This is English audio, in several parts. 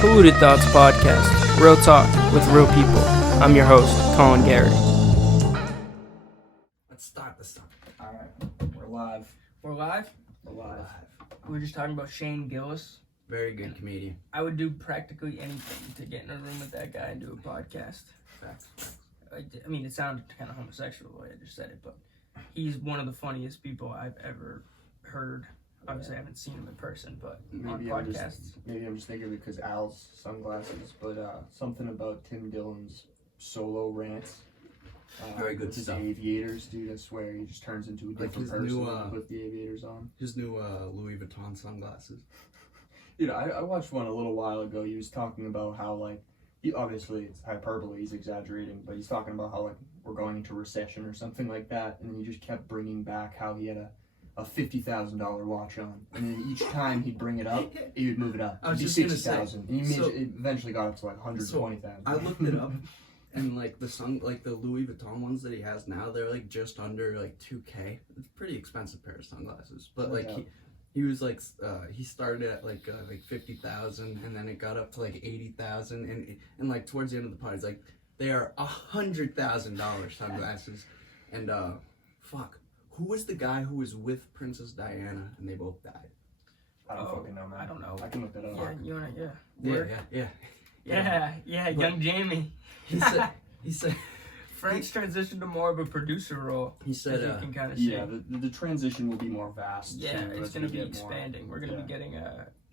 Polluted Thoughts Podcast, real talk with real people. I'm your host, Colin Gary. Let's start this up. Alright, we're live. We're live? We're live. We were just talking about Shane Gillis. Very good comedian. I would do practically anything to get in a room with that guy and do a podcast. Facts. I mean, it sounded kind of homosexual the way I just said it, but he's one of the funniest people I've ever heard. Obviously, I haven't seen him in person, but Maybe on I'm podcasts. I'm just thinking because Al's sunglasses, but something about Tim Dillon's solo rants. Very good with his stuff. aviators, dude. I swear, he just turns into a Like different his person new, when he puts the aviators on. His new Louis Vuitton sunglasses. Dude, I watched one a little while ago. He was talking about how, like, he obviously, it's hyperbole, he's exaggerating, but he's talking about how, like, we're going into recession or something like that, and then he just kept bringing back how he had a $50,000 watch on, and then each time he'd bring it up, he would move it up. I was It'd just be gonna say, 60,000, and so- it eventually got up to like 120,000. I looked it up, and like the Louis Vuitton ones that he has now, they're like just under like $2K. It's a pretty expensive pair of sunglasses, but like he was like he started at like 50,000, and then it got up to like 80,000, and like towards the end of the pod, it's like they are $100,000 sunglasses, and fuck. Who was the guy who was with Princess Diana and they both died? I don't fucking know, man. I don't know. I can look that up. Yeah, you wanna, Yeah. young Jamie. He said Frank's transitioned to more of a producer role. He said, as you can kind of see. Yeah, the transition will be more vast. Yeah, too, it's as going to we be get more. expanding. We're going to be getting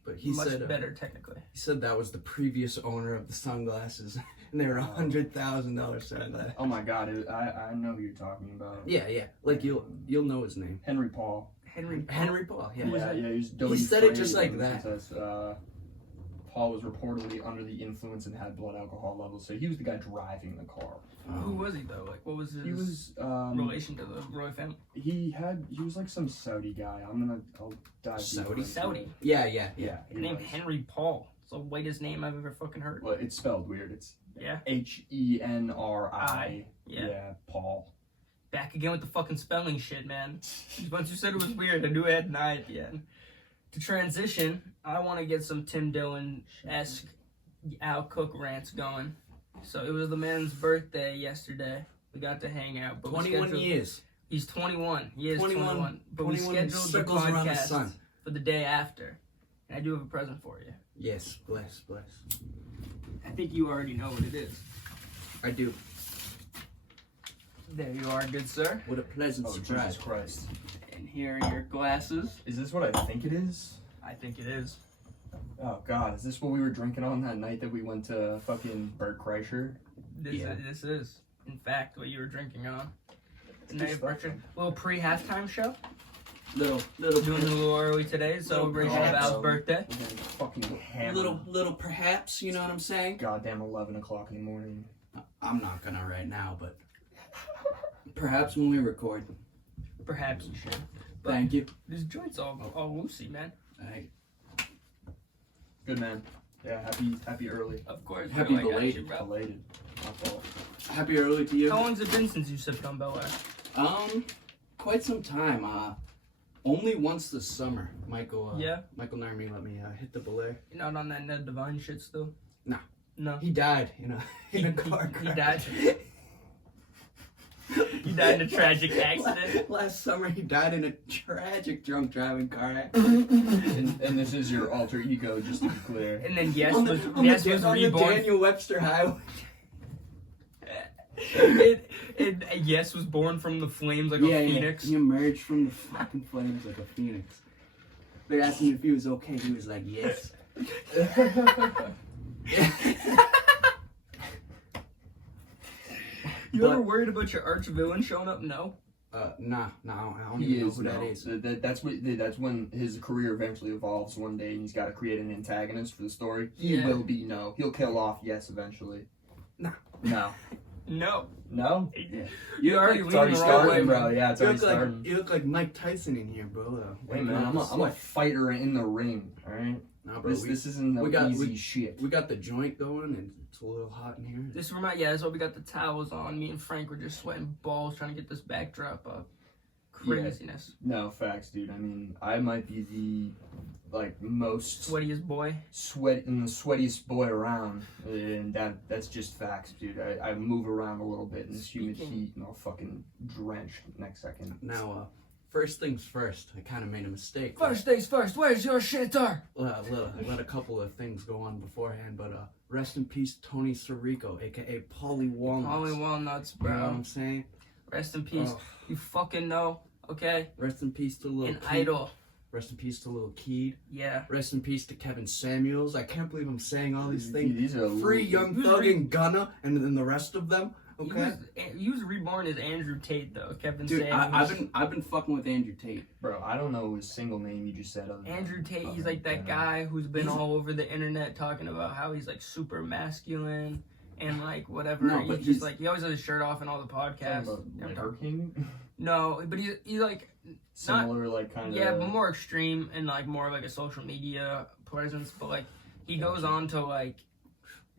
but he much said better technically. He said that was the previous owner of the sunglasses, and they were $100,000 sunglasses. Oh my god, I know who you're talking about. Yeah, like you'll know his name. Henry Paul. Henry Paul. Yeah, He said it just like that. Paul was reportedly under the influence and had blood alcohol levels, so he was the guy driving the car. Who was he though? Like, what was his He was relation to the Roy family? He was like some Saudi guy. I'll dive deeper into Saudi. it. Yeah. He Named was. Henry Paul. It's the whitest name I've ever fucking heard. Well, it's spelled weird. It's Yeah. Henri. Yeah. Paul. Back again with the fucking spelling shit, man. Once you said it was weird, I knew I had an eye at the end. To transition, I want to get some Tim Dillon-esque Al Cook rants going. So it was the man's birthday yesterday. We got to hang out. But 21 years. He's 21. He is 21. But 21 we scheduled the circles around the podcast sun. for the day after. And I do have a present for you. Yes, bless. I think you already know what it is. I do. There you are, good sir. What a pleasant surprise. Jesus Christ. And here are your glasses. Is this what I think it is? I think it is. Oh god, is this what we were drinking on that night that we went to fucking Bert Kreischer? This is, in fact, what you were drinking on. The night of stuff, Richard. man. Little pre-halftime show. Little Doing it a little early today. Celebration of perhaps. Al's birthday. We're getting fucking hammered. little perhaps, you know what I'm saying? Goddamn 11 o'clock in the morning. I'm not gonna right now, but perhaps when we record. Perhaps you should. Thank you. This joint's all loosey, man. Hey, Good man. Yeah, happy early. Of course. Happy bro, I got belated. you, bro. Belated. My fault. happy early to you. How long's it been since you sipped on Bel Air? Quite some time. Only once this summer. Michael Narmi let me hit the Belair. You're not on that Ned Devine shit still? Nah. No. He died in a car crash. He died. He died in a tragic accident. Last summer, he died in a tragic drunk driving car accident. And this is your alter ego, just to be clear. And then Yes on was the reborn. Daniel Webster Highway. Yes was born from the flames like a phoenix. He emerged from the fucking flames like a phoenix. They asked him if he was okay. He was like, yes. You ever worried about your arch villain showing up? No. Nah, I don't He even know is who now. that is. That's when his career eventually evolves one day and he's got to create an antagonist for the story. He Yeah. will be no. He'll kill off Yes eventually. Nah. No. No. No? Yeah. You already It's leaning already the wrong way, starting, bro. bro. Yeah, it's You already look starting. you look like Mike Tyson in here, bro. Hey man, I'm a fighter in the ring, alright? Nah, bro, This isn't no easy shit. We got the joint going, and it's a little hot in here. This remind that's why we got the towels on. Me and Frank were just sweating balls trying to get this backdrop up. Craziness. No, facts, dude. I mean, I might be the like most Sweatiest boy. the sweatiest boy around, and that's just facts, dude. I move around a little bit in this humid heat, and I'll fucking drench next second. Now, first things first. I kind of made a mistake. First things first. Where's your shitter? Let a couple of things go on beforehand, but rest in peace, Tony Sirico, aka Pauly Walnuts. Pauly Walnuts, You know what bro. I'm saying? Rest in peace. Oh. You fucking know, okay? Rest in peace to Lil An Keed. idol. Rest in peace to Lil Keed. Yeah. Rest in peace to Kevin Samuels. I can't believe I'm saying all these things. These are Free Young Thug and Gunna, and then the rest of them. Okay. He was reborn as Andrew Tate though. Kevin Dude, Samuels. I've been fucking with Andrew Tate. Bro, I don't know his single name you just said. Other than Andrew Tate, he's like that guy who's been all over the internet talking about how he's like super masculine and like whatever. No, but he's like he always has his shirt off in all the podcasts. Liver King? No, but he's like Similar, like kind of. yeah, but more extreme and like more like a social media presence. But like he goes on to like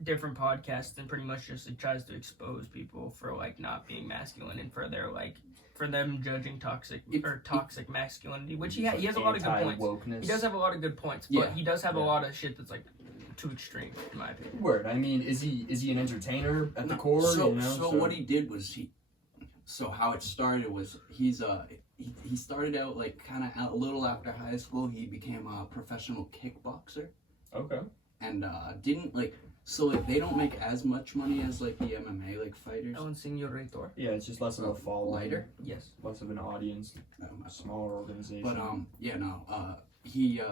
different podcasts and pretty much just tries to expose people for like not being masculine and for their like for them judging toxic masculinity, which he has a lot of good points. Wokeness. He does have a lot of good points, but he does have a lot of shit that's like too extreme in my opinion. Word. I mean, is he an entertainer at the core? So, you know? so what he did was so how it started was he started out like kind of a little after high school. He became a professional kickboxer. Okay. And didn't like. So like they don't make as much money as like the MMA like fighters. El Señor. Yeah, it's just less of a following. Lighter? Yes. Less of an audience. Smaller organization. But he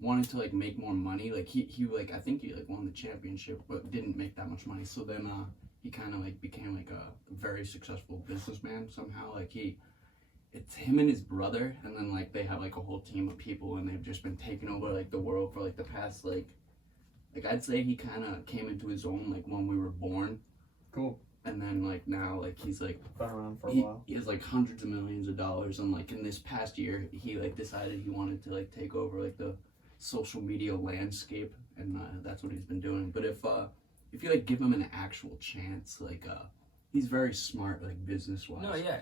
wanted to like make more money. Like he like I think he like won the championship, but didn't make that much money. So then he kind of like became like a very successful businessman somehow. Like it's him and his brother, and then like they have like a whole team of people, and they've just been taking over like the world for like the past like I'd say he kind of came into his own like when we were born. Cool. And then like now like he's like been around for a while. He has like hundreds of millions of dollars, and like in this past year he like decided he wanted to like take over like the social media landscape, and that's what he's been doing. But if you like give him an actual chance, like he's very smart like business wise. No, yeah.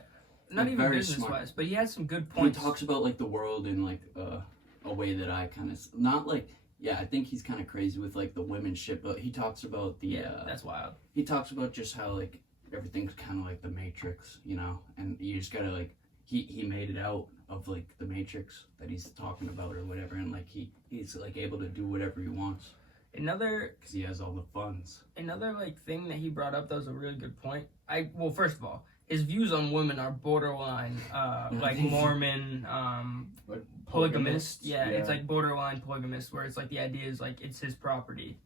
Not like, even business wise, but he has some good points. He talks about like the world in like a way that I kind of not like. Yeah, I think he's kind of crazy with like the women shit, but he talks about the that's wild. He talks about just how like everything's kind of like the Matrix, you know, and you just gotta like he made it out of like the Matrix that he's talking about or whatever, and like he's like able to do whatever he wants. Because he has all the funds. Another like thing that he brought up that was a really good point. First of all, his views on women are borderline like Mormon like polygamist. Yeah, it's like borderline polygamist, where it's like the idea is like it's his property,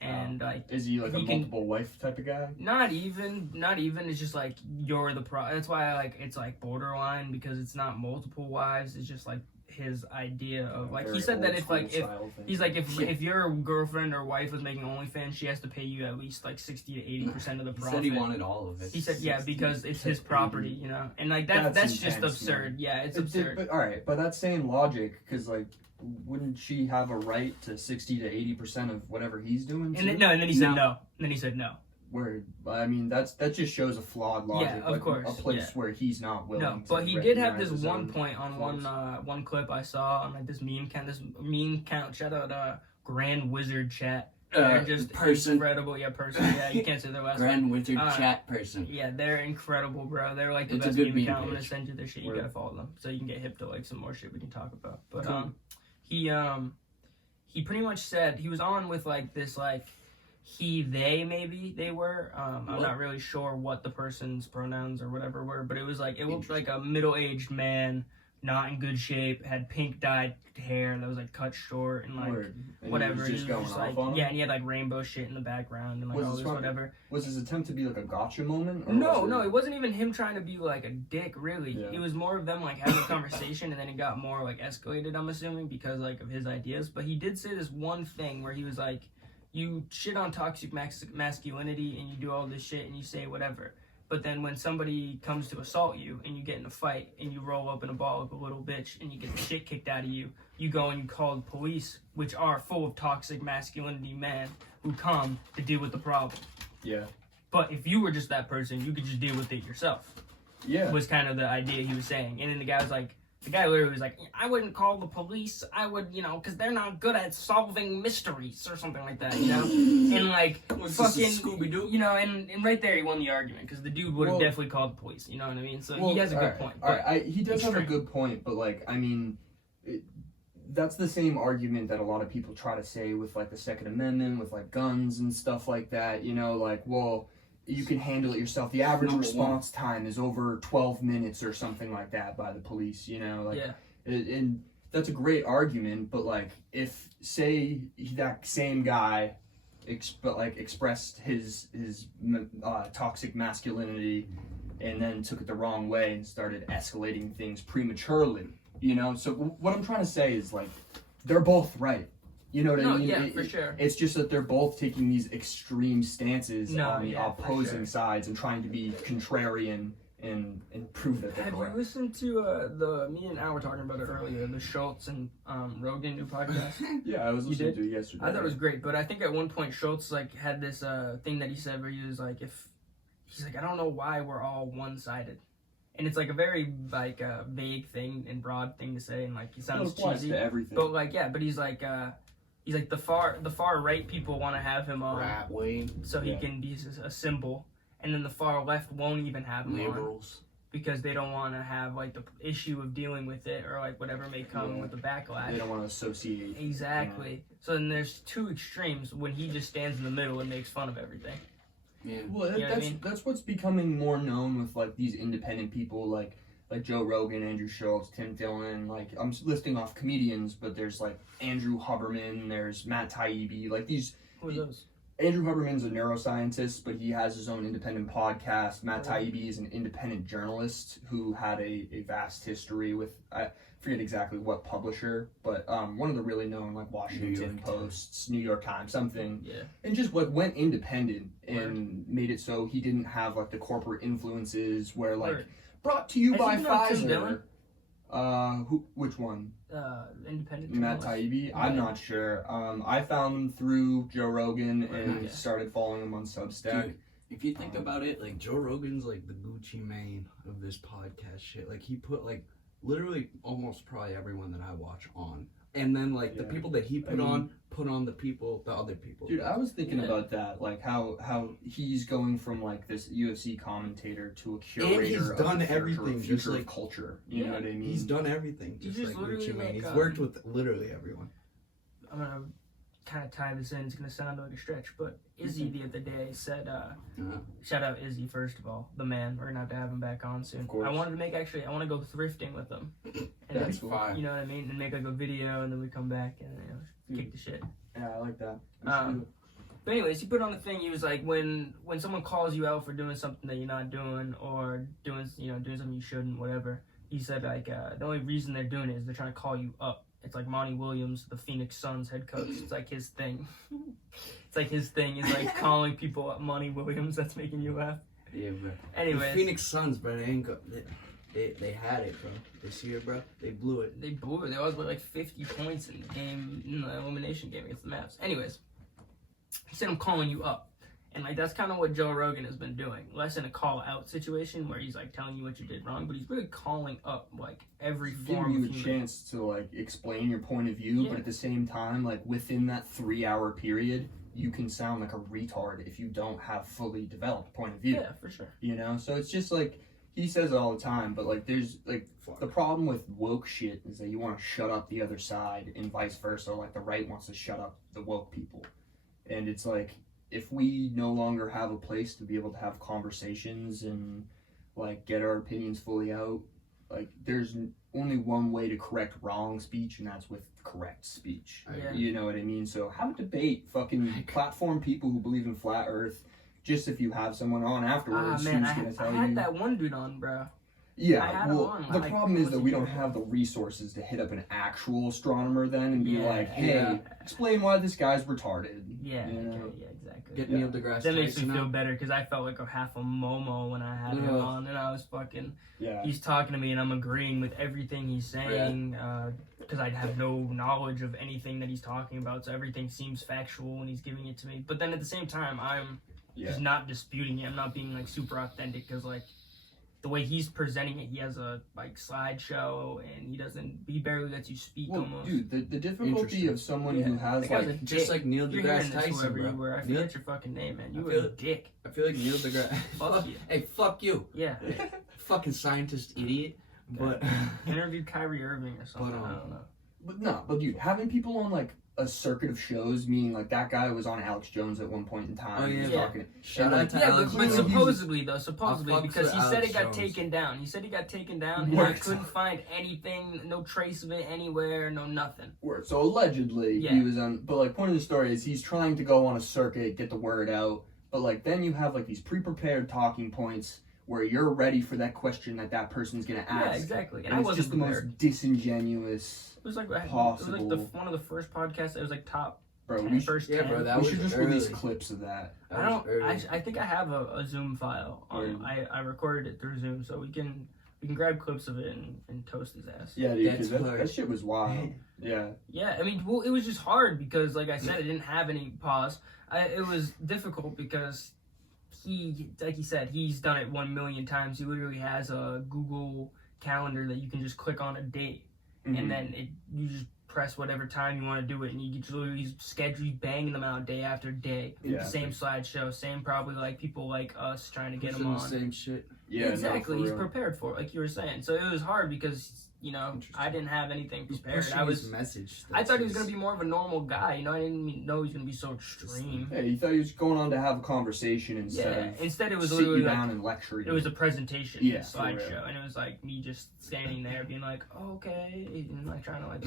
and like is he like a multiple wife type of guy? Not even. It's just like you're the That's why I like it's like borderline, because it's not multiple wives. It's just like his idea of like he said that if your girlfriend or wife was making OnlyFans, she has to pay you at least like 60 to 80% of the profit. He said he wanted all of it. He said because it's his property, you know, and like that's just absurd. Man. Yeah, it's absurd. But all right, but that's saying logic, because like wouldn't she have a right to 60 to 80% of whatever he's doing? And then he said no. And then he said no. Word. I mean, that just shows a flawed logic. Yeah, of course. A place where he's not willing. No, but he did have this one point on one clip I saw on like this meme count. Shout out Grand Wizard Chat. They're just person. Incredible. Yeah, person. Yeah, you can't say their last Grand name. Wizard Chat person. Yeah, they're incredible, bro. They're like the best meme account. I'm gonna send you their shit. You gotta follow them so you can get hip to like some more shit we can talk about. But he pretty much said he was on with like this like. They were. I'm not really sure what the person's pronouns or whatever were, but it looked like a middle-aged man, not in good shape, had pink dyed hair that was like cut short and like whatever. He was just going off on him? Yeah, and he had like rainbow shit in the background and like all this whatever. Was his attempt to be like a gotcha moment? Or no, it wasn't even him trying to be like a dick, really. Yeah. It was more of them like having a conversation, and then it got more like escalated, I'm assuming, because like of his ideas. But he did say this one thing where he was like, you shit on toxic masculinity and you do all this shit and you say whatever. But then when somebody comes to assault you and you get in a fight and you roll up in a ball like a little bitch and you get the shit kicked out of you, you go and you call the police, which are full of toxic masculinity men who come to deal with the problem. Yeah. But if you were just that person, you could just deal with it yourself. Yeah. Was kind of the idea he was saying. And then the guy was like, The guy literally was like, I wouldn't call the police. I would, because they're not good at solving mysteries or something like that, And like, fucking, Scooby-Doo? And right there he won the argument because the dude would have definitely called the police. You know what I mean? So he has a good point. All right, he does have a good point, but like, I mean, that's the same argument that a lot of people try to say with like the Second Amendment, with like guns and stuff like that. Like, well, you can handle it yourself. The average response time is over 12 minutes or something like that by the police, and that's a great argument, but like if say that same guy expressed his toxic masculinity and then took it the wrong way and started escalating things prematurely, so what I'm trying to say is like they're both right. You know what I mean? Yeah, for sure. It's just that they're both taking these extreme stances on the opposing sides and trying to be contrarian and prove that they're correct. Have you listened to me and Al were talking about it earlier, the Schultz and Rogan new podcast? Yeah, I was listening to it yesterday. I thought it was great, but I think at one point Schultz like had this thing that he said where he was like, I don't know why we're all one-sided. And it's like a very like vague thing and broad thing to say, and like it sounds cheesy. To everything. But like but he's like the far right people want to have him on, so he can be a symbol, and then the far left won't even have him on because they don't want to have like the issue of dealing with it or like whatever may come with the backlash. They don't want to associate. Exactly. So then there's two extremes when he just stands in the middle and makes fun of everything. Yeah. Well, that's what's becoming more known with like these independent people like Joe Rogan, Andrew Schultz, Tim Dillon. Like I'm listing off comedians, but there's like Andrew Huberman, there's Matt Taibbi, like these. Who are those? Andrew Huberman's a neuroscientist, but he has his own independent podcast. Matt Taibbi is an independent journalist who had a vast history with, I forget exactly what publisher, but one of the really known like Washington Posts, New York Times, something. Yeah. And just like went independent and made it so he didn't have like the corporate influences where like brought to you by Pfizer. Which one? Independent Matt Taibbi? Yeah. I'm not sure. I found him through Joe Rogan and started following him on Substack. Dude, if you think about it, like Joe Rogan's like the Gucci Mane of this podcast shit. Like he put like literally almost probably everyone that I watch on. And then like the people that he put on the other people. Dude, I was thinking about that, like how he's going from like this UFC commentator to a curator. And he's done everything, just like culture. You know what I mean? He's done everything, just like Gucci Mane. He's worked with literally everyone. I'm gonna kind of tie this in. It's gonna sound like a stretch, but Izzy the other day said, shout out Izzy first of all, the man. We're gonna have him back on soon. Of course. I want to go thrifting with him. And that's fine. You know what I mean? And make like a video, and then we come back and kick the shit. Yeah, I like that. But anyways, he put on the thing. He was like, when someone calls you out for doing something that you're not doing, or doing something you shouldn't, whatever. He said like the only reason they're doing it is they're trying to call you up. It's like Monty Williams, the Phoenix Suns head coach. It's like his thing. It's like his thing is like calling people up Monty Williams. That's making you laugh. Yeah, bro. Anyways, the Phoenix Suns, bro, they had it, bro. This year, bro, they blew it. They always were like 50 points in the elimination game against the Mavs. Anyways, he said I'm calling you up. And like that's kind of what Joe Rogan has been doing, less in a call out situation where he's like telling you what you did wrong, but he's really calling up like every form of giving you a chance to like explain your point of view, but at the same time, like within that 3-hour period, you can sound like a retard if you don't have fully developed point of view. Yeah, for sure. So it's just like he says it all the time, but like there's like the problem with woke shit is that you want to shut up the other side and vice versa. Like the right wants to shut up the woke people, and it's like, if we no longer have a place to be able to have conversations and like get our opinions fully out, like there's only one way to correct wrong speech, and that's with correct speech. You know what I mean? So have a debate, fucking platform people who believe in flat earth, just if you have someone on afterwards who's gonna tell you. I had that one dude on, bro. Yeah, well, the problem is that we don't have the resources to hit up an actual astronomer then and be like, hey, explain why this guy's retarded. Yeah, exactly. Get Neil deGrasse That makes me feel better because I felt like a half a Momo when I had him on, and I was fucking. Yeah. He's talking to me, and I'm agreeing with everything he's saying because I have no knowledge of anything that he's talking about, so everything seems factual when he's giving it to me. But then at the same time, I'm just not disputing it. I'm not being like super authentic because like. the way he's presenting it, he has a like slideshow, and he barely lets you speak almost. Dude, the difficulty of someone who has like just like Neil You're deGrasse hearing this Tyson, wherever bro. you were. I forget your fucking name, man. You were feel a it. dick. I feel like Neil deGrasse. Fuck you. Hey, fuck you. Yeah. Fucking scientist idiot. But Interviewed Kyrie Irving or something. I don't know. But dude, having people on like a circuit of shows, meaning like that guy was on Alex Jones at one point in time. Oh, He was yeah. talking. Shout and, out to Yeah, Alex but Jones. supposedly fucks because with he said Alex it got Jones. taken down. He said it got taken down, and Word. I couldn't find anything, no trace of it anywhere, no nothing. Word. So allegedly Yeah. he was on. But like, point of the story is he's trying to go on a circuit, get the word out. But like, then you have like these pre-prepared talking points where you're ready for that question that person's gonna ask. Yeah, exactly. And And I it's wasn't just the prepared. most disingenuous. It was like one possible. of the first podcasts. It was like top Bro, 10, we should, first yeah, 10. bro, that we was should just early. release clips of that. I think I have a Zoom file. I recorded it through Zoom, so we can grab clips of it and toast his ass. Yeah, dude, That's 'cause that hard. shit was wild. Yeah. Yeah, I mean, well, it was just hard because, like I said, it didn't have any pause. It was difficult because like he said, he's done it 1 million times. He literally has a Google Calendar that you can just click on a date, and then you just press whatever time you want to do it, and you just literally schedule banging them out day after day. Yeah. Same slideshow, same probably like people like us trying to get Pushing him the on. same shit. Yeah, exactly. No, He's for real. prepared for it, like you were saying. So it was hard because I didn't have anything He's prepared. pushing I was. his message. I thought he was gonna be more of a normal guy. You know, I didn't know he was gonna be so extreme. Yeah, you thought he was going on to have a conversation instead of Instead it was sit literally you like down and lecture you. it was a presentation Yeah, for real. slideshow, and it was like me just standing there being like, oh, okay, and like trying to like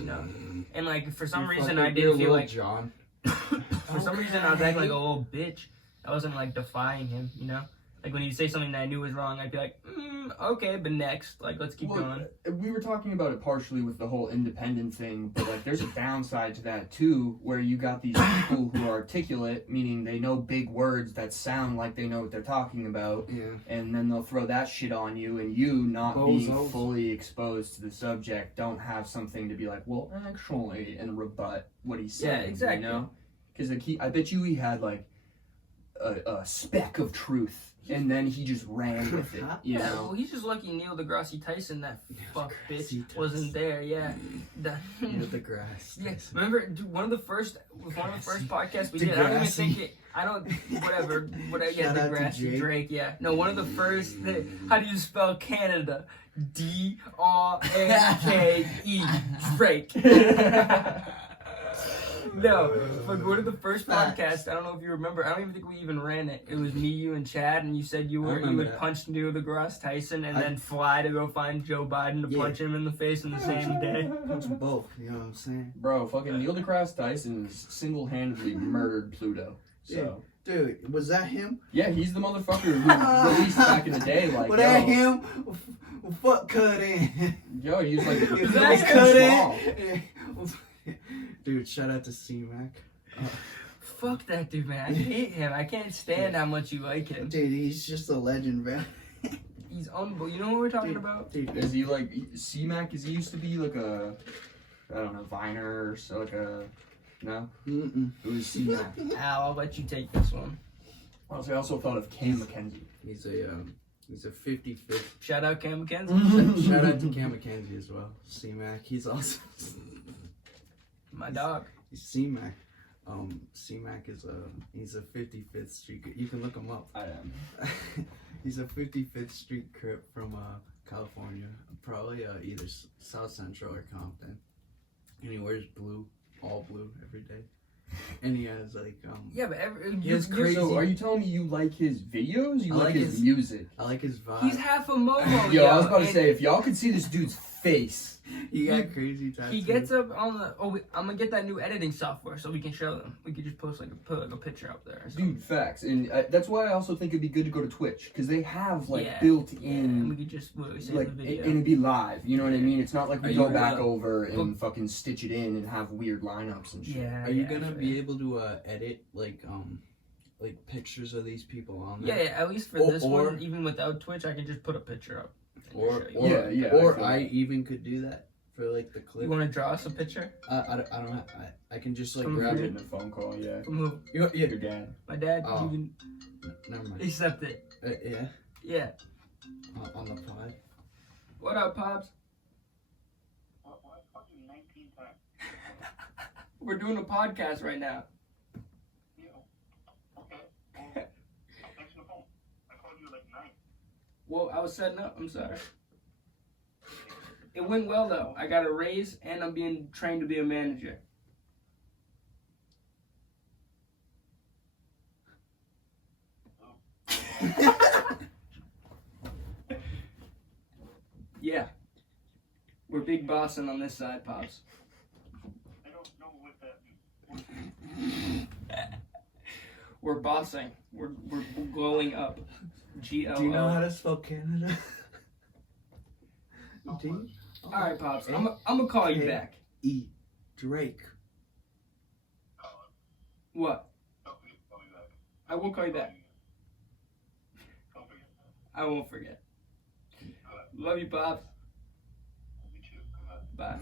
and like for some reason I didn't feel like John. for some reason I was acting like a little bitch. I wasn't like defying him, you know. Like when he'd say something that I knew was wrong, I'd be like, okay, but next, like let's keep going. We were talking about it partially with the whole independent thing, but like there's a downside to that too, where you got these people who are articulate, meaning they know big words that sound like they know what they're talking about, Yeah. and then they'll throw that shit on you, and you not being Bozos. fully exposed to the subject don't have something to be like, well, actually, and rebut what he's saying. Yeah, exactly. You know, because like I bet you he had like a speck of truth. And then he just ran with it, you Yeah, know? well, he's just lucky Neil deGrasse Tyson, that fuck bitch, Tyson. wasn't there. Yeah, Neil deGrasse. yeah. Remember, dude, one of the first podcasts we did. I don't even think it. I don't. Whatever. Yeah, Shout out to deGrasse, Drake. Yeah. No, one of the first. How do you spell Canada? DRNKE. Drake. No, but one of the first podcasts, I don't know if you remember, I don't even think we even ran it. It was me, you, and Chad, and you said you would punch Neil deGrasse Tyson and then fly to go find Joe Biden to punch him in the face in the same day. Punch them both, you know what I'm saying? Bro, fucking Neil deGrasse Tyson single-handedly murdered Pluto. So, Dude, was that him? yeah, he's the motherfucker who released back in the day, like, Was that him? Fuck cut in. Yo, he was like, he was that cut in? Dude, shout out to C-Mac. Fuck that dude, man. I hate him. I can't stand how much you like him. Dude, he's just a legend, man. He's unbelievable. You know what we're talking about? Dude, Is he like, C-Mac, is he used to be like a, I don't know, Viner or so, like a, no? Mm-mm. It was C-Mac. Al, I'll let you take this one. I also thought of Cam McKenzie. He's a 55th. Shout out Cam McKenzie. Shout out to Cam McKenzie as well. C-Mac, he's also My dog. C-Mac. C-Mac he's a 55th Street. You can look him up. I am. He's a 55th Street Crip from California, probably either South Central or Compton. And he wears blue, all blue every day. And he has like Yeah, but has crazy. So, are you telling me you like his videos? You I like like his his- music? I like his vibe. he's half a momo. Yo, I was about to and say, if y'all could see this dude's face. He got crazy tattoos. He gets up on the. I'm gonna get that new editing software so we can show them. We could just put like a picture up there. Or something. Dude, facts. And that's why I also think it'd be good to go to Twitch, because they have, like, Yeah, built yeah, and we in, could just save like, the video. and it'd be live, you know what I mean? It's not like we Are go you back gonna- over and fucking stitch it in and have weird lineups and shit. Yeah. Are you yeah, gonna sure. be able to edit like pictures of these people on there? Yeah, at least for this Or- one, even without Twitch, I can just put a picture up. and Or just show you. Yeah, I even could do that for like the clip. You want to draw us a picture? I don't have, I can just like From grab Getting it. a phone call, yeah. From who? Yeah, Your dad. My dad. Oh. You never can mind. accept it. Yeah. Yeah. On the pod. What up, Pops? What fucking 19 times? We're doing a podcast right now. Yeah. Okay. Well, thanks for the phone. I called you at like 9. Well, I was setting up. I'm sorry. It went well though. I got a raise and I'm being trained to be a manager. Yeah. We're big bossing on this side, Pops. I don't know what that means. We're bossing. We're glowing up. G-O-O. Do you know how to spell Canada? Not D? much. Alright, Pops. I'm gonna call you back. E. Drake. What? Don't forget to call me back. I will call you back. Don't forget. I won't forget. Love you, Pops. Me too. Bye.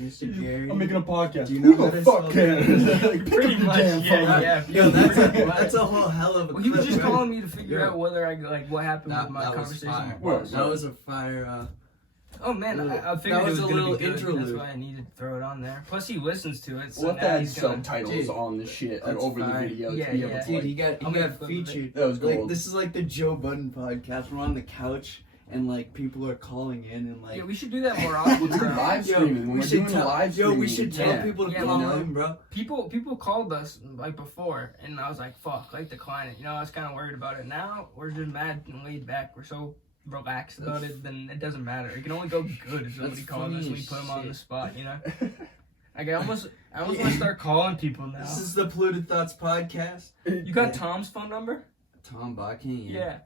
Mr. Gary. I'm making a podcast. Do you know Who how the to fuck spell cares? Canada? Like, pick Pretty up the much, damn yeah, phone. yeah. Yo, that's a whole hell of a Well, he was clip, just right? calling me to figure Yeah. out whether I like what happened with my That was conversation. fire. with What? Boss. That was a fire. Oh man, I figured That was it was a gonna little be good. That's interlude. why I needed to throw it on there. Plus, he listens to it. So We'll have now to add he's gonna- subtitles Dude, on the shit that's over the fine. video Yeah, to be able yeah. to Dude, like, he got I'm gonna featured. that was Like gold. this is like the Joe Budden podcast. We're on the couch and like people are calling in and like. Yeah, we should do that more often, We'll do bro. live Yo, streaming. When we we're should doing tell. live Yo, we streaming, should tell Yeah. people to Yeah, call we know. in, bro. People called us like before, and I was like, "Fuck," like decline it. You know, I was kind of worried about it. Now we're just mad and laid back. We're so relaxed about it. Then it doesn't matter. It can only go good if somebody That's calls us funny and we as put them on the shit. spot. You know, like I almost want to start calling people now. This is the Polluted Thoughts podcast. You got Yeah. Tom's phone number? Tom Bucking. Yeah.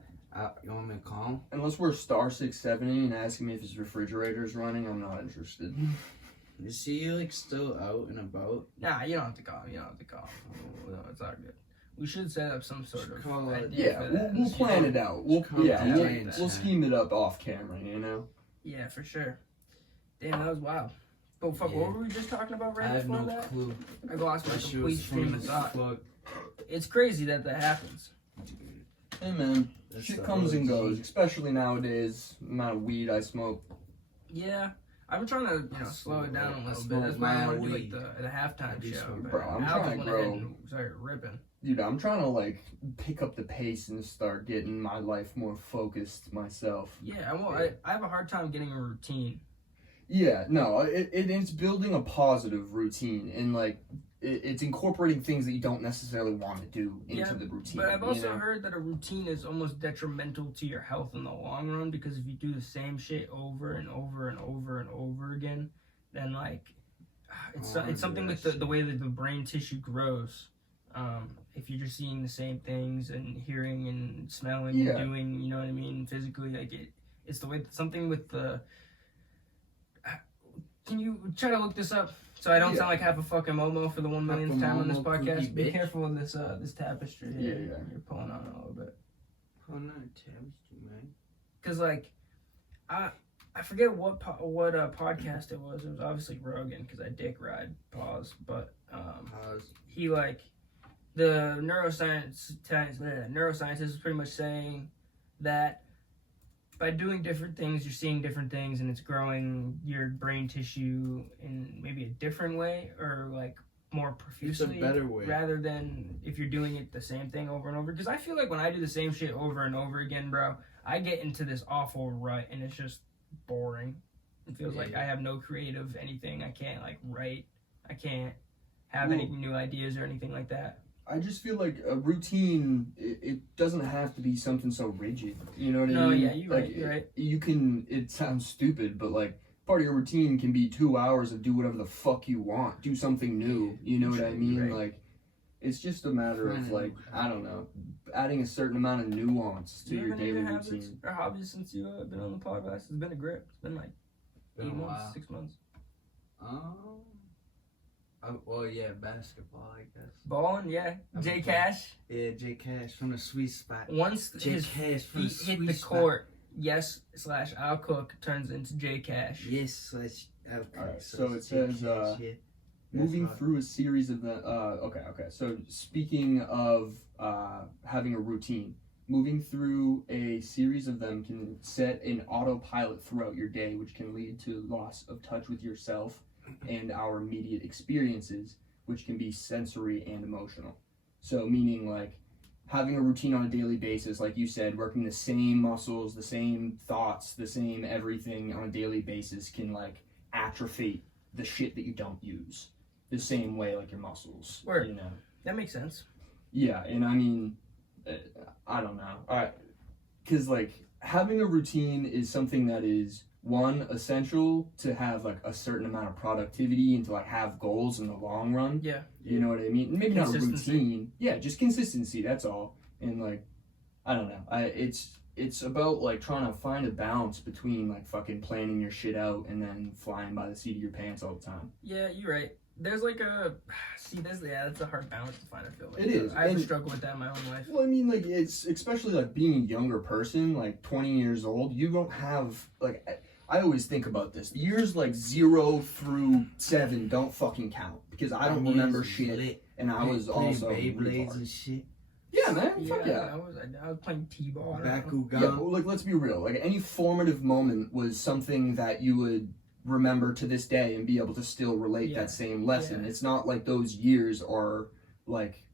You want me to call him? Unless we're star 670 and asking me if his refrigerator's running, I'm not interested. Is he like still out and about? Nah, you don't have to call him. You don't have to call him. No, it's all good. We should set up some sort of Call it- idea Yeah, for we'll, that. we'll plan it out. We'll Come yeah, down we'll, and we'll chat. scheme it up off camera, you know. Yeah, for sure. Damn, that was wild. But fuck, Yeah. what were we just talking about I right have before no that? clue. I lost my That shit complete was stream funny of as thought. fuck. It's crazy that happens. Hey man, That's shit the comes and OG. goes, especially nowadays. The amount of weed I smoke. Yeah. I'm trying to, slow it down a I little bit. smoke That's why I mad want to do weed. like the halftime I do show. smoke, but bro. I'm Al trying just to went grow. ahead and started ripping. Dude, I'm trying to like pick up the pace and start getting my life more focused myself. Yeah, I have a hard time getting a routine. Yeah, no, it's building a positive routine and like it's incorporating things that you don't necessarily want to do into Yeah, the routine. But I've you also know? heard that a routine is almost detrimental to your health in the long run because if you do the same shit over and over and over and over again, then like it's something with the way that the brain tissue grows. If you're just seeing the same things and hearing and smelling Yeah. and doing, you know what I mean, physically, like it's the way something with the. Can you try to look this up so I don't sound like half a fucking Momo for the 1 millionth time on this Momo, podcast? kooky Be bitch. careful with this tapestry here. Yeah, yeah. You're pulling on it a little bit. Oh no, tapestry, man. Cause like, I forget what podcast it was. It was obviously Rogan because I dick ride pause, but Pause. he like the neuroscientist is pretty much saying that by doing different things, you're seeing different things, and it's growing your brain tissue in maybe a different way or like more profusely, better way. rather than if you're doing it the same thing over and over. Because I feel like when I do the same shit over and over again, bro, I get into this awful rut, and it's just boring. It feels like I have no creative anything. I can't like write. I can't have any new ideas or anything like that. I just feel like a routine, it doesn't have to be something so rigid. You know what I No, mean? yeah, you're like, right. You're right. You can, it sounds stupid, but like part of your routine can be 2 hours of do whatever the fuck you want. Do something new. You know what I mean? Right. Like, it's just a matter of like, I don't know, adding a certain amount of nuance to Do you your have any daily new habits routine. or hobbies since you've been on the podcast? It's been a grip. It's been like Been 8 a months, while. 6 months. Well, yeah, basketball, I guess. Balling, yeah. I'm Jay okay. Cash. Yeah, J Cash from the sweet spot. Once J his Cash from feet the hit sweet the spot. court, yes/Al Cook turns into Jay Cash. Yes, let's. Okay, Alright, so it it's J says, Cash, yeah. Moving That's through a series of the okay. So speaking of having a routine, moving through a series of them can set an autopilot throughout your day, which can lead to loss of touch with yourself and our immediate experiences, which can be sensory and emotional. So meaning like having a routine on a daily basis, like you said, working the same muscles, the same thoughts, the same everything on a daily basis can like atrophy the shit that you don't use the same way like your muscles. Word. You know? That makes sense. Yeah, and I mean, I don't know. Because like having a routine is something that is one essential to have like a certain amount of productivity and to like have goals in the long run. Yeah. You know what I mean? Maybe not a Consistency. routine. Yeah, just consistency. That's all. And like, I don't know. It's about like trying to find a balance between like fucking planning your shit out and then flying by the seat of your pants all the time. Yeah, you're right. There's like a that's a hard balance to find. I feel like It is. I have And- struggled with that in my own life. Well, I mean, like, it's especially like being a younger person, like 20 years old, you don't have, like, I always think about this. Years like 0 through 7 don't fucking count because I don't remember shit, and I was also a Beyblades retard. and shit. Yeah, man, fuck yeah. I was playing T-ball. I don't know. Yeah, well, like, let's be real. Like, any formative moment was something that you would remember to this day and be able to still relate that same lesson. Yeah. It's not like those years are, like,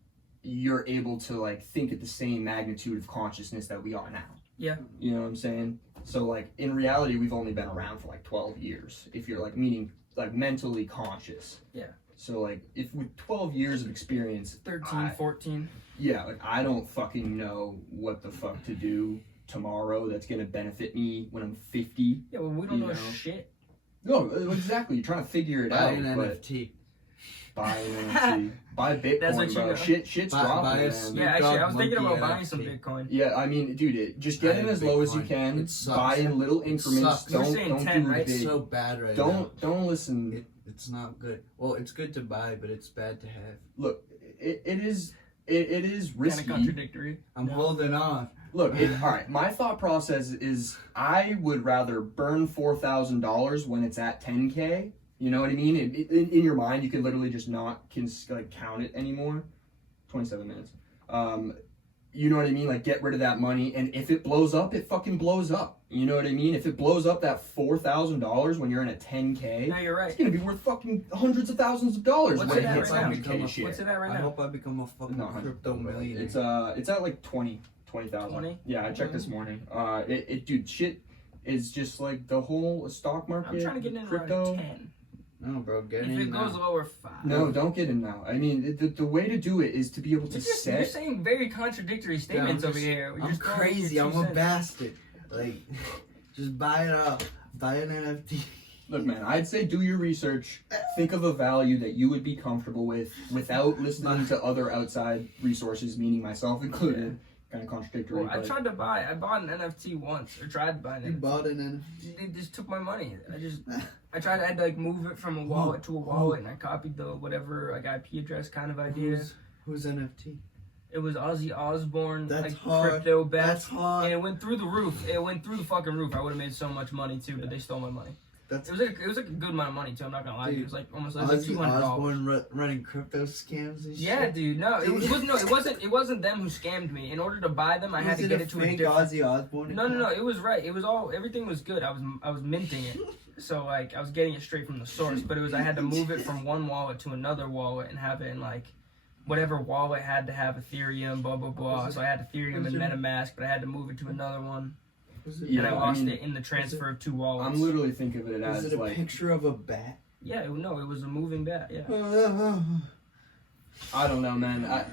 you're able to, like, think at the same magnitude of consciousness that we are now. Yeah. You know what I'm saying? So, like, in reality, we've only been around for, like, 12 years. If you're, like, meaning, like, mentally conscious. Yeah. So, like, if with 12 years of experience... 13, 14. Yeah, like, I don't fucking know what the fuck to do tomorrow that's gonna benefit me when I'm 50. Yeah, well, we don't You know know. shit. No, exactly. You're trying to figure it Buy out. an but NFT. buy an NFT. Buy Bitcoin, That's what you bro. know. Shit's Buy dropping, a man. Snoop Yeah, actually, I was Dogg thinking about monkey buying some NFT. Bitcoin. Yeah, I mean, dude, just get Buy in as low as you Bitcoin. can. It sucks. Buy in little increments. sucks. You were Don't saying don't 10, do right? big. It's so bad right now. Don't listen. It's not good. Well, it's good to buy, but it's bad to have. Look, it is Kind risky. of contradictory. I'm holding on. Look, all right. My thought process is I would rather burn $4,000 when it's at 10K. You know what I mean? In your mind, you can literally just not count it anymore. 27 minutes. You know what I mean? Like, get rid of that money, and if it blows up, it fucking blows up. You know what I mean? If it blows up that $4,000 when you're in a 10K, No, you're right. it's gonna be worth fucking hundreds of thousands of dollars What's when it it at hits right now? 10K shit. What's it at right I now? hope I become a fucking No, crypto millionaire. It's at like 20,000. 20? Yeah, I checked this morning. Dude, shit is just like the whole stock market. I'm trying to get in crypto. around 10. No, bro, get If in it goes now. lower, 5. No, don't get in now. I mean, the way to do it is to be able to You're set. saying very contradictory statements over here. You're I'm just throwing crazy. your I'm 2 a cents. bastard. Like, just buy it up. Buy an NFT. Look, man, I'd say do your research. Think of a value that you would be comfortable with without listening to other outside resources, meaning myself included. Kind of contradictory. Well, I but bought an NFT once, or tried to buy You an NFT. bought an NFT. They just took my money. I tried to like move it from a wallet to a wallet, and I copied the whatever like IP address kind of idea. Who's NFT? It was Ozzy Osbourne, That's like hard. crypto bet, That's hard. and it went through the roof. It went through the fucking roof. I would have made so much money too, but they stole my money. That's It was like a good amount of money too. I'm not gonna lie. To you. It was like almost like Ozzy $200. Osbourne running crypto scams and shit. Yeah, dude. No, it wasn't them who scammed me. In order to buy them, I had to get it to a fake different. Ozzy Osbourne. No. It was right. It was all. Everything was good. I was minting it. So like I was getting it straight from the source. But it was I had to move it from one wallet to another wallet and have it in like whatever wallet had to have Ethereum. Blah blah blah. So I had Ethereum and MetaMask, but I had to move it to another one. Yeah, and I I lost mean, it in the transfer of 2 wallets. I'm literally thinking of it Was as it a like picture of a bat? Yeah, it was a moving bat. Yeah. I don't know, man.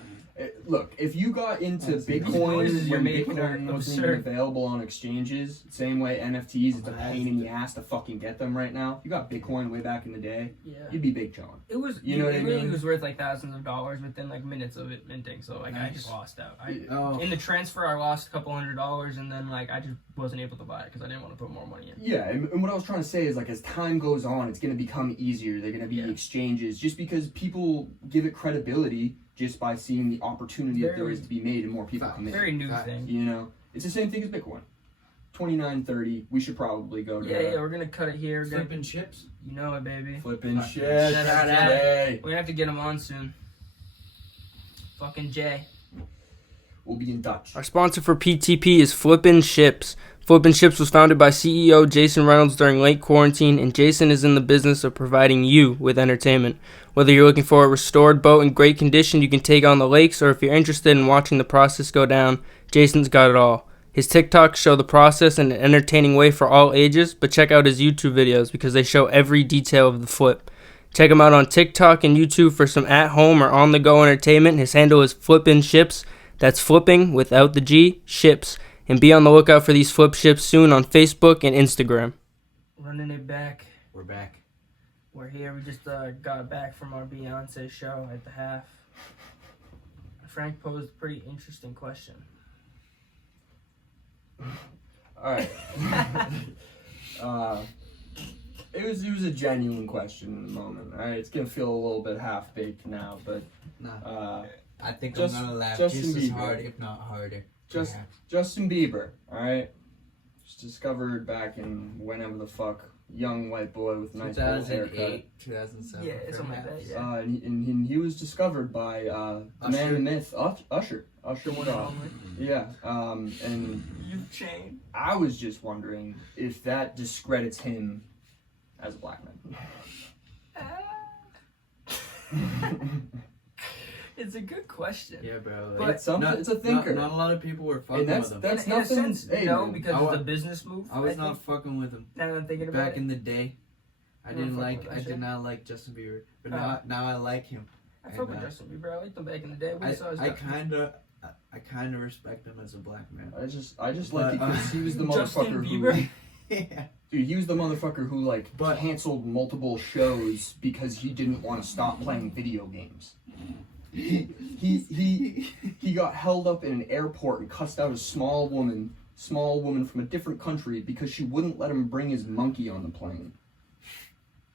Look, if you got into That's Bitcoin noises you're when making are Bitcoin wasn't even absurd. available on exchanges, same way NFTs, it's a pain in the ass to fucking get them right now. If you got Bitcoin way back in the day, Yeah. you'd be big chillin'. It was. You know what I really mean? was worth like thousands of dollars within like minutes of it minting. So like I just lost out. Oh, In the transfer, I lost a couple $100, and then like I just wasn't able to buy it because I didn't want to put more money in. Yeah, and what I was trying to say is like as time goes on, it's gonna become easier. They're gonna be Yeah. exchanges just because people give it credibility just by seeing the opportunity that there Very- is to be made and more people come in. Very new Fact. thing. You know, it's the same thing as Bitcoin. 29.30. We should probably go to Yeah, we're gonna cut it here. Gonna, flipping chips. you know it, baby. flipping Fuck. shit Shout out today. We're gonna have to get him on soon. Fucking Jay. We'll be in touch. Our sponsor for PTP is Flippin' Ships. Flippin' Ships was founded by CEO Jason Reynolds during late quarantine, and Jason is in the business of providing you with entertainment. Whether you're looking for a restored boat in great condition you can take on the lakes, or if you're interested in watching the process go down, Jason's got it all. His TikToks show the process in an entertaining way for all ages, but check out his YouTube videos because they show every detail of the flip. Check him out on TikTok and YouTube for some at-home or on-the-go entertainment. His handle is Flippin' Ships. That's flipping without the G, ships. And be on the lookout for these flip ships soon on Facebook and Instagram. Running it back. We're back. We're here. We just got back from our Beyonce show at the half. Frank posed a pretty interesting question. Alright. It was a genuine question in the moment. Alright, it's gonna feel a little bit half-baked now, but Nah. I think Just- I'm gonna laugh Justin just as Bieber. hard, if not harder. perhaps. Justin Bieber, alright? Just discovered back in whenever the fuck, young white boy with a nice little haircut. 2008, 2007. Yeah, something like that, perhaps. yeah. And he was discovered by the man, the myth, Usher. Usher went off. Yeah, and You've changed. I was just wondering if that discredits him as a black man. It's a good question. Yeah, bro. But it's something. It's a thinker. Not a lot of people were fucking and with him. that's in a nothing. sense, Hey, no, man, because it's a business move. I was think. not fucking with him Now that I'm thinking about back it. in the day. I You weren't didn't fucking like. with I that shit? did not like Justin Bieber, but Oh. now I like him. I fuck with and, Justin Bieber. I liked him back in the day. We saw his I stuff. kind of respect him as a black man. I just But, like it because he was the Justin motherfucker Bieber? who. Yeah. Dude, he was the motherfucker who like But- canceled multiple shows because he didn't want to stop playing video games. He got held up in an airport and cussed out a small woman from a different country because she wouldn't let him bring his monkey on the plane.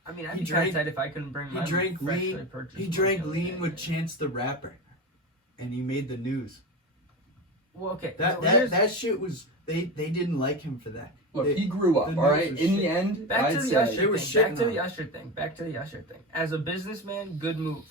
I mean, I'd He be kind of drank- sad if I couldn't bring my He drank freshly lean. purchased He one drank the other lean day. with Chance the Rapper, and he made the news. Well, okay. That shit was they didn't like him for that. Look, They- he grew up, the all right? news In was the shit. end, Back I'd to the say... Usher They were thing. Back to shitting the on him. Usher thing. Back to the Usher thing. As a businessman, good move.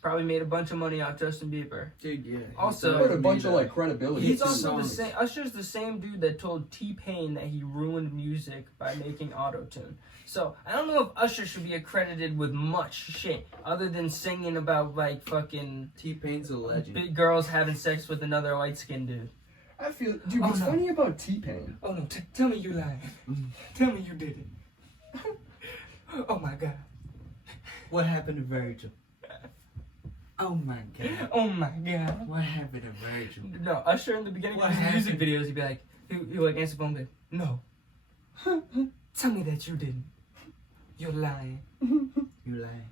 Probably made a bunch of money off Justin Bieber. Dude, yeah. Also- Put a bunch of like credibility. He's too. also the songs. same. Usher's the same dude that told T-Pain that he ruined music by making auto-tune. So I don't know if Usher should be accredited with much shit other than singing about like fucking T-Pain's a legend. big girls having sex with another light-skinned dude. I feel, dude. Oh, What's no. funny about T-Pain? Oh no! Tell me you lied. Tell me you did it. Oh my god. What happened to Virgil? Oh my god. Oh my god. What happened to Virgil? No, Usher in the beginning What of his music happened? videos, he'd be like, he like answer the phone, like, no. Tell me that you didn't. You're lying. You lying.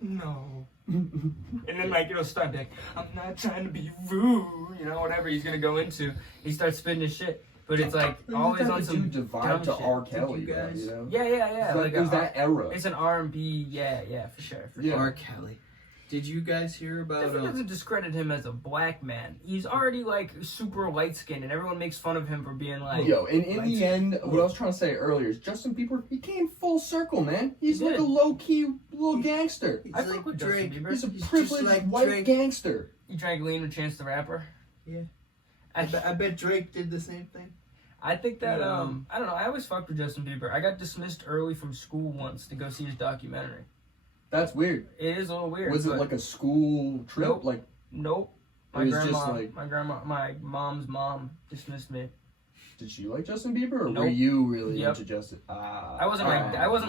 No. And then like start like, I'm not trying to be rude, whatever he's gonna go into. He starts spitting his shit, but it's like always on some dude dumb divide to shit. R. Kelly, you bro, guys- you know? Yeah. It was that era. It's an R&B, yeah, for sure. Yeah. R. Kelly. Did you guys hear That about doesn't discredit him as a black man. He's already like super light skinned, and everyone makes fun of him for being like. Yo, and in like- the end, what I was trying to say earlier is Justin Bieber, he came full circle, man. He's He like did. a low-key little gangster. He's I fuck with Justin Bieber. He's a just privileged like white Drake. gangster. You drank lean with Chance the Rapper. Yeah. I, I bet Drake did the same thing. I think that Yeah. I don't know. I always fucked with Justin Bieber. I got dismissed early from school once to go see his documentary. That's weird. It is a little weird. Was it but like a school trip? Nope. Like, nope. It was just My mom's mom dismissed me. did she like Justin Bieber, or were Nope. you really Yep. into Justin? I wasn't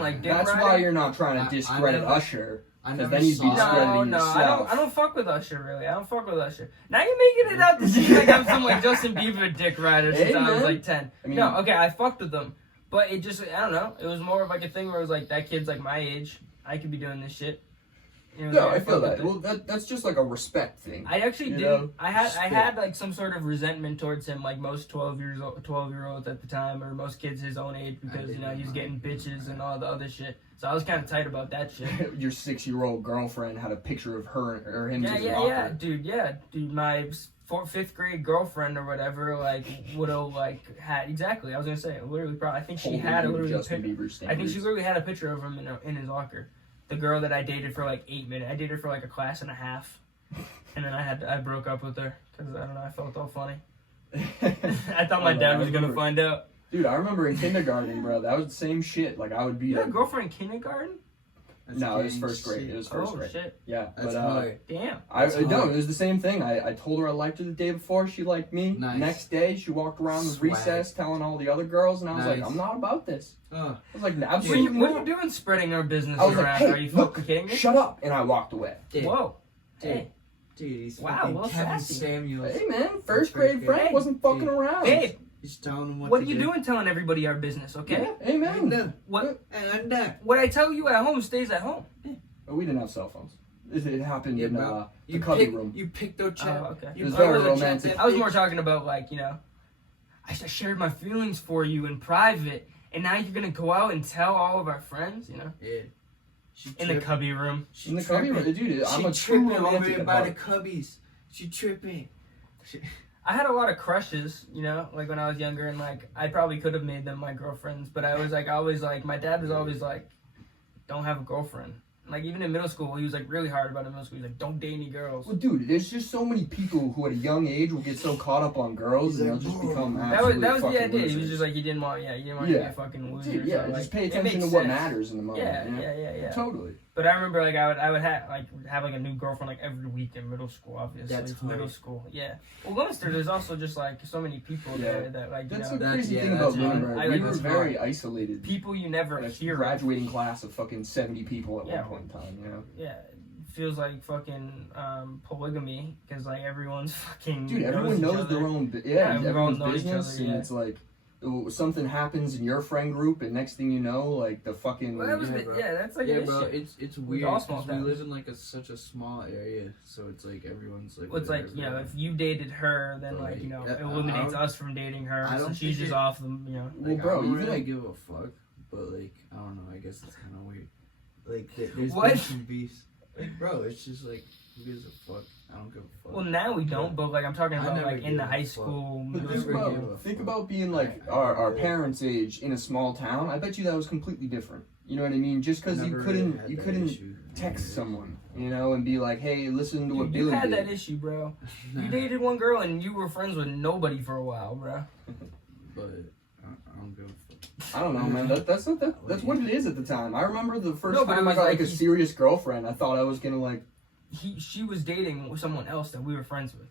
like dick That's riding. why you're not trying I- to I discredit never- Usher. I 'Cause never then you'd be saw discrediting No, yourself. I don't fuck with Usher really. I don't fuck with Usher. Now you're making it out to seem like I'm some like Justin Bieber dick rider since Hey, I was man. like 10. I mean- No, okay, I fucked with them, but it just I don't know. It was more of like a thing where it was like that kid's like my age. I could be doing this shit. You know what No, I'm saying? I feel fucked that. with it. Well, that's just like a respect thing. I actually You didn't. know, I had shit. like some sort of resentment towards him, like most 12-year-olds at the time, or most kids his own age, because he was getting bitches and all the other shit. So I was kind of tight about that shit. Your 6-year-old girlfriend had a picture of her or him Yeah, just yeah, dude. My fifth grade girlfriend or whatever, like would have like had exactly. I was gonna say literally. Probably, I think she had a literally. Justin pic- Bieber I think standards. she literally had a picture of him in his locker. The girl that I dated for like 8 minutes. I dated for like a class and a half. And then I broke up with her because I don't know, I felt all funny. I thought my dad was gonna find out. Dude, I remember in kindergarten, bro. That was the same shit. Like I would be. You had like, a girlfriend in kindergarten? no, it was first grade. It was first Oh grade. shit! Yeah, That's but hard. Damn. no, it was the same thing. I told her I liked her the day before. She liked me. Nice. Next day, she walked around with Swag. recess, telling all the other girls, and I was like, Nice. I'm not about this. Oh. I was like, What absolutely. are you doing, spreading our business I was around? like, hey, Are you look, fucking kidding me? shut up, and I walked away. Dude, Whoa. dude, Hey. dude, he's Wow, fucking well Kevin sassy. Samuels. Hey man, first grade friend Hey. wasn't fucking Dude. around. Babe, He's telling him what to are you do. doing telling everybody our business, okay? Yeah, hey man. And What that. what I tell you at home stays at home. But we didn't have cell phones. It happened Yeah, in bro. the cubby room. You picked out chat. Oh, okay. It was You very picked out chat romantic. that I was bitch. more talking about like, you know, I shared my feelings for you in private, and now you're gonna go out and tell all of our friends, you know, Yeah. She in the tripping. cubby room. She In the cubby room, tripping. dude. I'm She a true tripping over romantic there at by the heart. cubbies. She tripping. I had a lot of crushes, you know, like when I was younger, and like I probably could have made them my girlfriends, but I was like always like my dad was always like, don't have a girlfriend. Like even in middle school, he was like really hard about it in middle school. He's like, don't date any girls. Well, dude, there's just so many people who at a young age will get so caught up on girls He's and they'll like, just "Bro." become That absolutely was the fucking idea. He was losers. just like he didn't want you to be Yeah. a fucking loser. Dude, yeah, so, like, just pay it attention to makes what sense. matters in the moment. Yeah, you know? yeah. Totally. But I remember like I would have like a new girlfriend like every week in middle school. Obviously, That's it's middle hard. school. Yeah. Well, Leominster, there's also just like so many people there that like you That's know the That's- crazy yeah, thing about that's hard. Lunenburg. I We like were this very hard. isolated. people you never A hear of. graduating class of fucking 70 people at Yeah. one point in time, you know? Yeah. Feels like fucking polygamy because like everyone's fucking Dude, everyone each knows other. their own, Yeah, we all everyone's know each business, other, and yeah. it's like, something happens in your friend group, and next thing you know, like the fucking. Well, that was Yeah, bro. that's like Yeah, an bro, issue. it's We weird all small because we towns. live in like such a small area, so it's like everyone's like. Well, it's like, you know, if you dated her, then like, you know, Yeah, it eliminates I us from dating her. I So don't she's think just it- off them, you know. Well, Like, bro, I don't even really like. give a fuck, but like I don't know. I guess it's kind of weird. Like there's What? been some beefs. Like, bro, it's just like who gives a fuck? I don't give a fuck. Well, now we don't, but like I'm talking I about never like in gave the a high fuck. school, But middle think never school. gave a about, think fuck. about being like our parents' age in a small town. I bet you that was completely different. You know what I mean? Just because you Never really couldn't, had you that couldn't issue. text someone, you know, and be like, "Hey, listen to what Dude, you Billy had did." that issue, bro. Nah, You dated one girl and you were friends with nobody for a while, bro. but I don't give a fuck. I don't know, man. That's what it is at the time. I remember the first No, but it time I was got like like a he- serious girlfriend. I thought I was gonna like. She was dating someone else that we were friends with,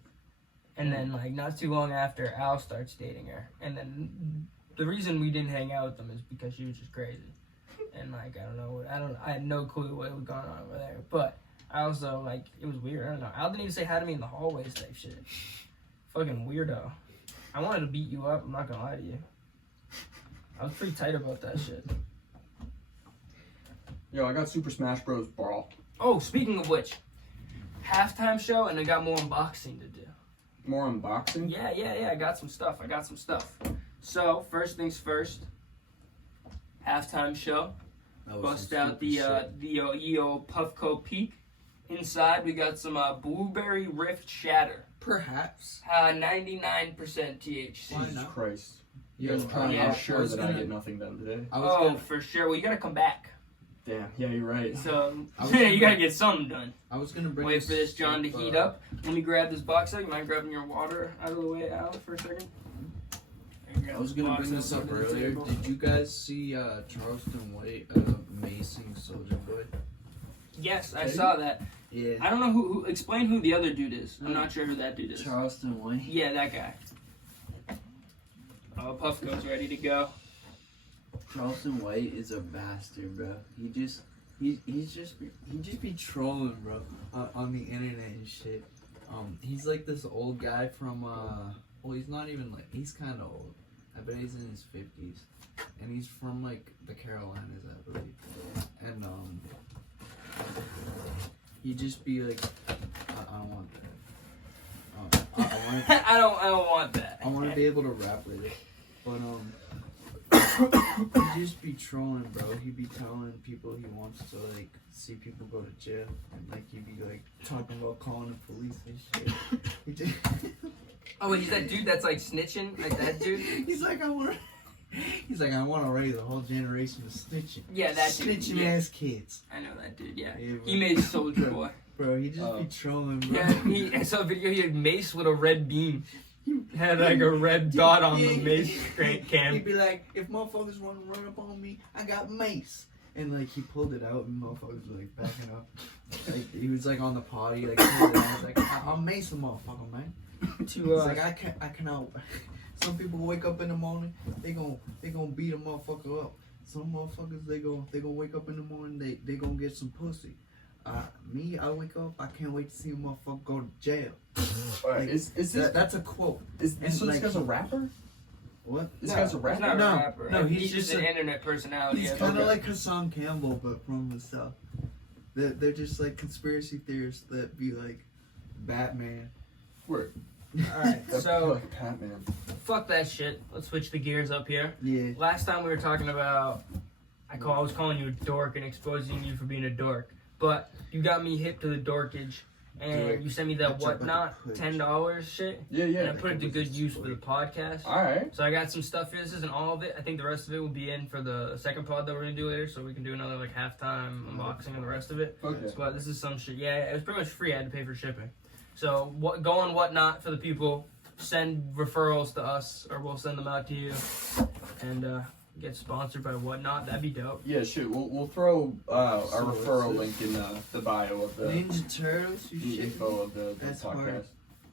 and then like not too long after, Al starts dating her, and then the reason we didn't hang out with them is because she was just crazy, and like I had no clue what was going on over there, but I also like it was weird. I don't know. Al didn't even say hi to me in the hallways type shit. Fucking weirdo. I wanted to beat you up. I'm not gonna lie to you. I was pretty tight about that shit. Yo, I got Super Smash Bros. Brawl. Oh, speaking of which, halftime show, and I got more unboxing to do. More unboxing. Yeah. I got some stuff. So first things first. Halftime show. That was Bust some out the stupid shit. old Puffco Peak. Inside we got some Blueberry Rift Shatter. Perhaps. 99% THC. Why Jesus not? Christ. You Yo, guys are trying to yeah, make sure I was that I gonna- get nothing done today. I was Oh, gonna, for sure. Well, you gotta come back. Damn. Yeah, you're right. So I was you gotta get something done. I was gonna bring. Wait for this John to up, heat up. Let me grab this box out. You mind grabbing your water out of the way, Al, for a second? There you go. I was gonna Box bring this out up to the earlier. table. Did you guys see Charleston White amazing Soldier Boy? Yes, I Did saw that. Yeah. I don't know who. Explain who the other dude is. I'm not sure who that dude is. Charleston White. Yeah, that guy. Oh, Puffco's ready to go. Charleston White is a bastard, bro. He just be trolling, bro, on the internet and shit. He's like this old guy from well, he's not even like, he's kind of old. I bet he's in his 50s, and he's from like the Carolinas, I believe. And he just be like, I don't want that. I I don't want that. want to be able to rap with it, but he just be trolling, bro. He be telling people he wants to like see people go to jail, and like he be like talking about calling the police and shit. He just Oh, wait, he's that dude that's like snitching, like that dude. He's like, I want to raise a whole generation of snitching. Yeah, that dude. Snitching Yeah. ass kids. I know that dude. Yeah, Yeah, he made Soldier Boy. bro. He just be trolling, bro. Yeah, I saw a video. He had Mace with a red beam. Had like a red dot on the Mace cam. He'd be like, if motherfuckers want to run up on me, I got Mace. And like he pulled it out, and motherfuckers were like backing up. Like he was like on the potty, like pulled it out. I was like, I'll Mace a motherfucker, man. He's like, I cannot. Some people wake up in the morning, they gon' beat a motherfucker up. Some motherfuckers they gon' wake up in the morning, they gon' get some pussy. Me, I wake up, I can't wait to see a motherfucker go to jail. Alright, Like, that's a quote. Is this like, guy's a rapper? What? This guy's a He's rapper? not No, a rapper. no, he's he's just just an a- internet personality. He's I kind of think. like Hassan Campbell, but from the South. They're just like conspiracy theorists that be like Batman. Word. Alright, That's so like Batman. fuck that shit. Let's switch the gears up here. Yeah. Last time we were talking about, I was calling you a dork and exposing you for being a dork, but you got me hip to the dorkage, and Dork. you sent me that That's about whatnot the push. $10 shit, Yeah, and I yeah. put it to good use for the podcast. Alright. So I got some stuff here. This isn't all of it. I think the rest of it will be in for the second pod that we're gonna do later, so we can do another like halftime unboxing of the rest of it. Okay. But this is some shit. Yeah, it was pretty much free. I had to pay for shipping. So go on whatnot for the people. Send referrals to us, or we'll send them out to you, and get sponsored by whatnot. That'd be dope. Yeah, shit. We'll throw our So referral what's link in the bio of the Ninja Turtles, you shit. info of the That's podcast. hard.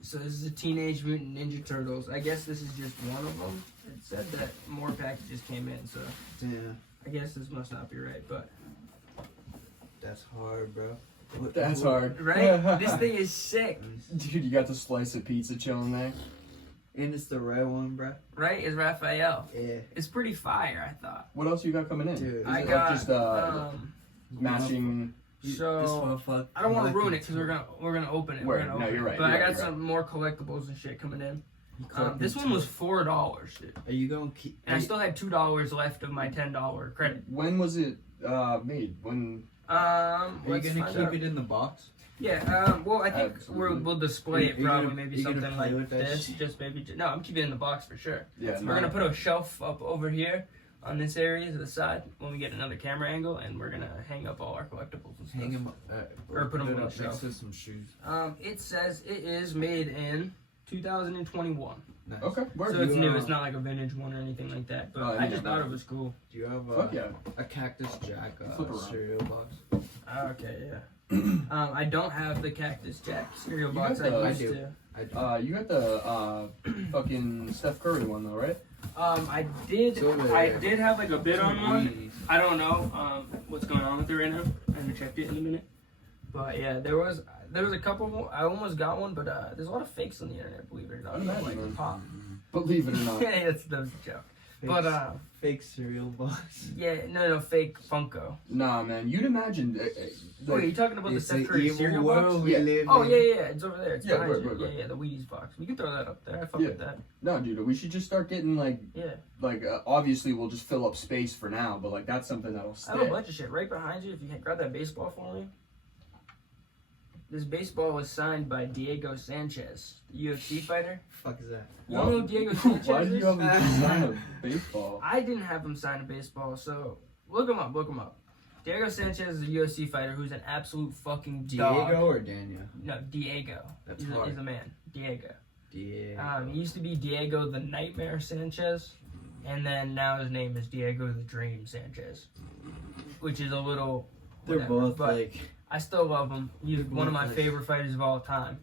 So this is a Teenage Mutant Ninja Turtles. I guess this is just one of them. It said that more packages came in, so Damn, I guess this must not be right. But that's hard, bro. That's hard. right, this thing is sick. Dude, you got the slice of pizza chilling there. And it's the red one, bro. Right, is Raphael. Yeah, It's pretty fire, I thought. What else you got coming in? dude. Is I it got like just matching? so I don't want to ruin it because we're gonna open it. Word. We're gonna No, open you're it. right, But you're I got right, you're some more collectibles and shit coming in. You This one was $4, dude. Are you gonna keep? And I still had $2 left of my $10 credit. When was it made? When? Are you Let's gonna find keep out. it in the box? Yeah, well, I think Absolutely. we'll display it You probably, gonna- maybe you gonna something play like with that this. shit? Just maybe, no, I'm keeping it in the box for sure. Yeah. So we're gonna put a shelf up over here on this area to the side when we get another camera angle, and we're gonna hang up all our collectibles and stuff. Hang them, Or put 'em on the up shelf. next to some shoes. It says it is made in 2021. Nice. Okay. Word. So it's You, new. It's not like a vintage one or anything like that. But Oh, I yeah, just thought man. it was cool. Do you have Fuck yeah. a Cactus Jack Flip around. cereal box? Okay, yeah. I don't have the Cactus Jack cereal You box got the- I I used do. to. I do. You got the fucking Steph Curry one though, right? I did. So, I did have like a bid on one. Please. I don't know what's going on with it right now. I haven't checked it in a minute. But yeah, there was a couple more. I almost got one, but there's a lot of fakes on the internet. Believe it or not. I'd imagine, Like man. pop. Believe it or not. Yeah, that's a joke. Fake, But fake cereal box. yeah, no, fake Funko. Nah, man. You'd imagine. Wait, are you talking about the Steph Curry cereal box? we Yeah. live Oh in. yeah, it's over there. It's Yeah, behind right, you. right, right. Yeah, the Wheaties box. We can throw that up there. I fuck Yeah. with that. No, dude. We should just start getting like Yeah, obviously we'll just fill up space for now, but like that's something that'll I have a stay. bunch of shit right behind you. If you can grab that baseball for me. This baseball was signed by Diego Sanchez, the UFC fighter. Fuck is that? You don't know who Diego Sanchez Why do is? you have him sign a baseball? I didn't have him sign a baseball, so look him up. Diego Sanchez is a UFC fighter who's an absolute fucking dog. Diego or Daniel? No, Diego. That's He's hard. a man. Diego. Diego. He used to be Diego the Nightmare Sanchez, and then now his name is Diego the Dream Sanchez, which is a little. They're whatever, both but like. I still love him. He's They're one of both my like- favorite fighters of all time.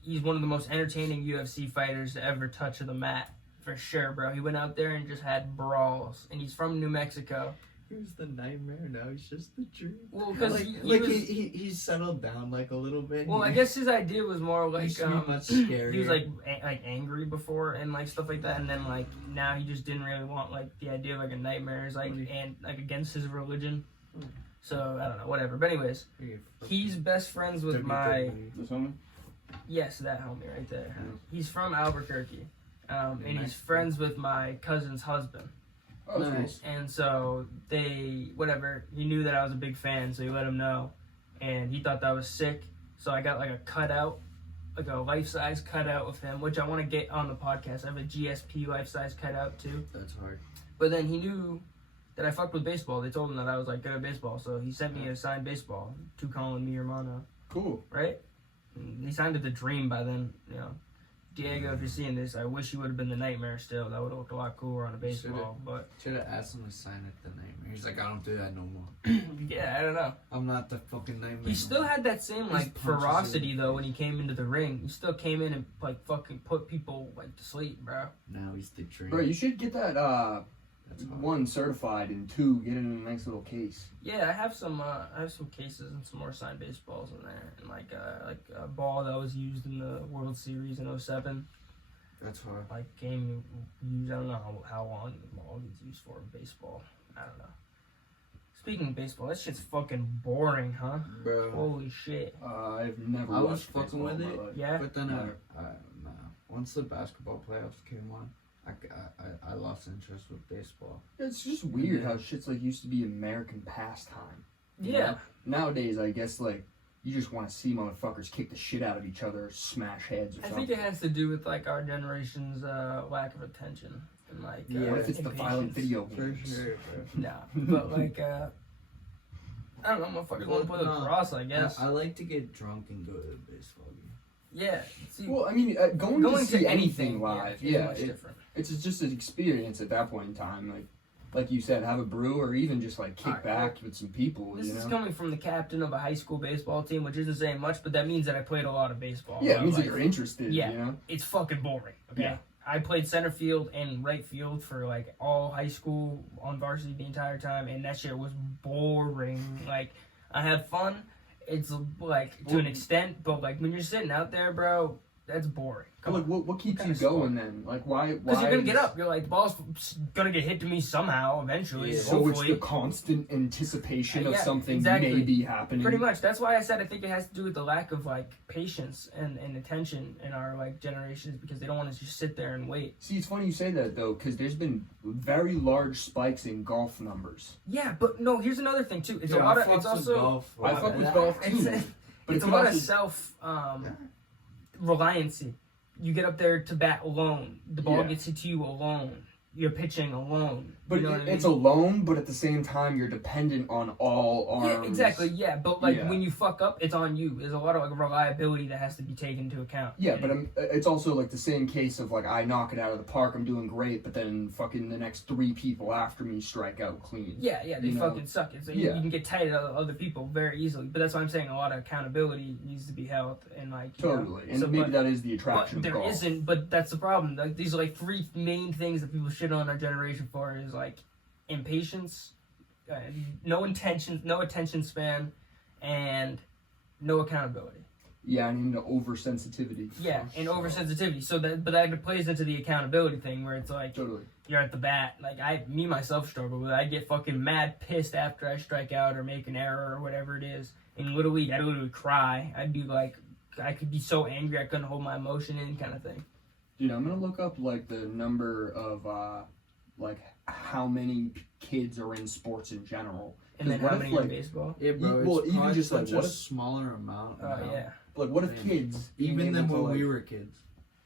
He's one of the most entertaining UFC fighters to ever touch the mat, for sure, bro. He went out there and just had brawls, and he's from New Mexico. He was the nightmare. Now he's just the dream. Well, because Like, he was. he's settled down like a little bit. Well, I guess his idea was more he like used to be much scarier. he was like angry before and like stuff like that, and then like now he just didn't really want like the idea of like a nightmare is like and like against his religion. So I don't know, whatever. But anyways, he's best friends with my This one? yes, that homie right there. Yeah. He's from Albuquerque, and he's Nice. friends with my cousin's husband. Oh, that's Nice. And so they, whatever, he knew that I was a big fan, so he let him know. And he thought that was sick. So I got like a cutout, like a life-size cutout of him, which I want to get on the podcast. I have a GSP life-size cutout too. That's hard. But then he knew that I fucked with baseball. They told him that I was like good at baseball. So he sent me a signed baseball to Colin, me, Hermano. Cool. right? He signed to the Dream by then, you know. Diego, if you're seeing this, I wish you would have been the Nightmare still. That would have looked a lot cooler on a baseball. But Should have asked him to sign at the Nightmare. He's like, I don't do that no more. yeah, I don't know. I'm not the fucking Nightmare. He still had that same like punches ferocity in. though when he came into the ring. He still came in and like fucking put people like to sleep, bro. Now he's the Dream. Bro, you should get that That's hard. 1 certified and 2 get it in a nice little case. Yeah, I have some cases and some more signed baseballs in there, and like a ball that was used in the World Series in 07. That's hard. Like game used. I don't know how long the ball gets used for in baseball. I don't know. Speaking of baseball, that shit's fucking boring, huh? Bro. Holy shit. I've never I was watched fucking baseball with in my it. life. Yeah. But then Never. nah. Once the basketball playoffs came on, I lost interest with baseball. It's just weird how shit's like used to be American pastime. you Yeah. know? Nowadays, I guess like you just want to see motherfuckers kick the shit out of each other, or smash heads or I something. think it has to do with like our generation's lack of attention and like Yeah. What if it's the violent impatience. video For games? sure, bro. Nah, but like I don't know, motherfuckers want to play Well, no, lacrosse, I guess. I like to get drunk and go to a baseball game. Yeah. See, Well, I mean, going to see anything live, is yeah, much different. it's just an experience at that point in time. Like you said, have a brew or even just like kick Alright, back with some people. This you know? is coming from the captain of a high school baseball team, which isn't saying much, but that means that I played a lot of baseball. Yeah, it But, means that like, you're interested. yeah. You know. it's fucking boring. Okay. Yeah. I played center field and right field for like all high school on varsity the entire time, and that shit was boring. Like, I had fun. It's like to an extent, but like when you're sitting out there, bro, that's boring. But, like, what keeps What you kind of going then? Like, why? Because you're gonna get up. You're like, the ball's gonna get hit to me somehow eventually. Yeah. So it's Hopefully. the constant anticipation of Yeah, something exactly. may be happening. Pretty much. That's why I said I think it has to do with the lack of like patience and attention in our like generations, because they don't want to just sit there and wait. See, it's funny you say that though, because there's been very large spikes in golf numbers. Yeah, but no. Here's another thing too. It's Dude, a lot I of. fucks It's with also. golf. I fuck with golf too. It's, But it's a it lot also- of self reliancy. You get up there to bat alone. The ball Yeah. gets hit to you alone. You're pitching alone. But you know what I mean? it's alone, but at the same time, you're dependent on all arms. Yeah, exactly. Yeah, but like Yeah. when you fuck up, it's on you. There's a lot of like reliability that has to be taken into account. Yeah, but it's also like the same case of like I knock it out of the park, I'm doing great, but then fucking the next 3 people after me strike out clean. Yeah, they You know? fucking suck. It's like, Yeah. you can get tight at other people very easily. But that's why I'm saying a lot of accountability needs to be held and like you know. Totally, and So, maybe but- that is the But attraction of there golf. isn't. But that's the problem. Like these are like 3 main things that people shit on our generation for is like impatience, no attention span, and no accountability. Yeah, and into oversensitivity. Yeah, and oversensitivity. So that plays into the accountability thing where it's like Totally. you're at the bat. Like myself struggle with it. I get fucking mad pissed after I strike out or make an error or whatever it is. In Little League, I literally cry. I'd be like, I could be so angry I couldn't hold my emotion in, kind of thing. Dude, I'm gonna look up like the number of like how many kids are in sports in general. And then 'Cause what how if, many in like, baseball? Yeah, bro. Well, It's even probably just, like, such what a if- smaller amount. Oh now. yeah. Like, what if Man. kids, being Even than able to, when like, we were kids.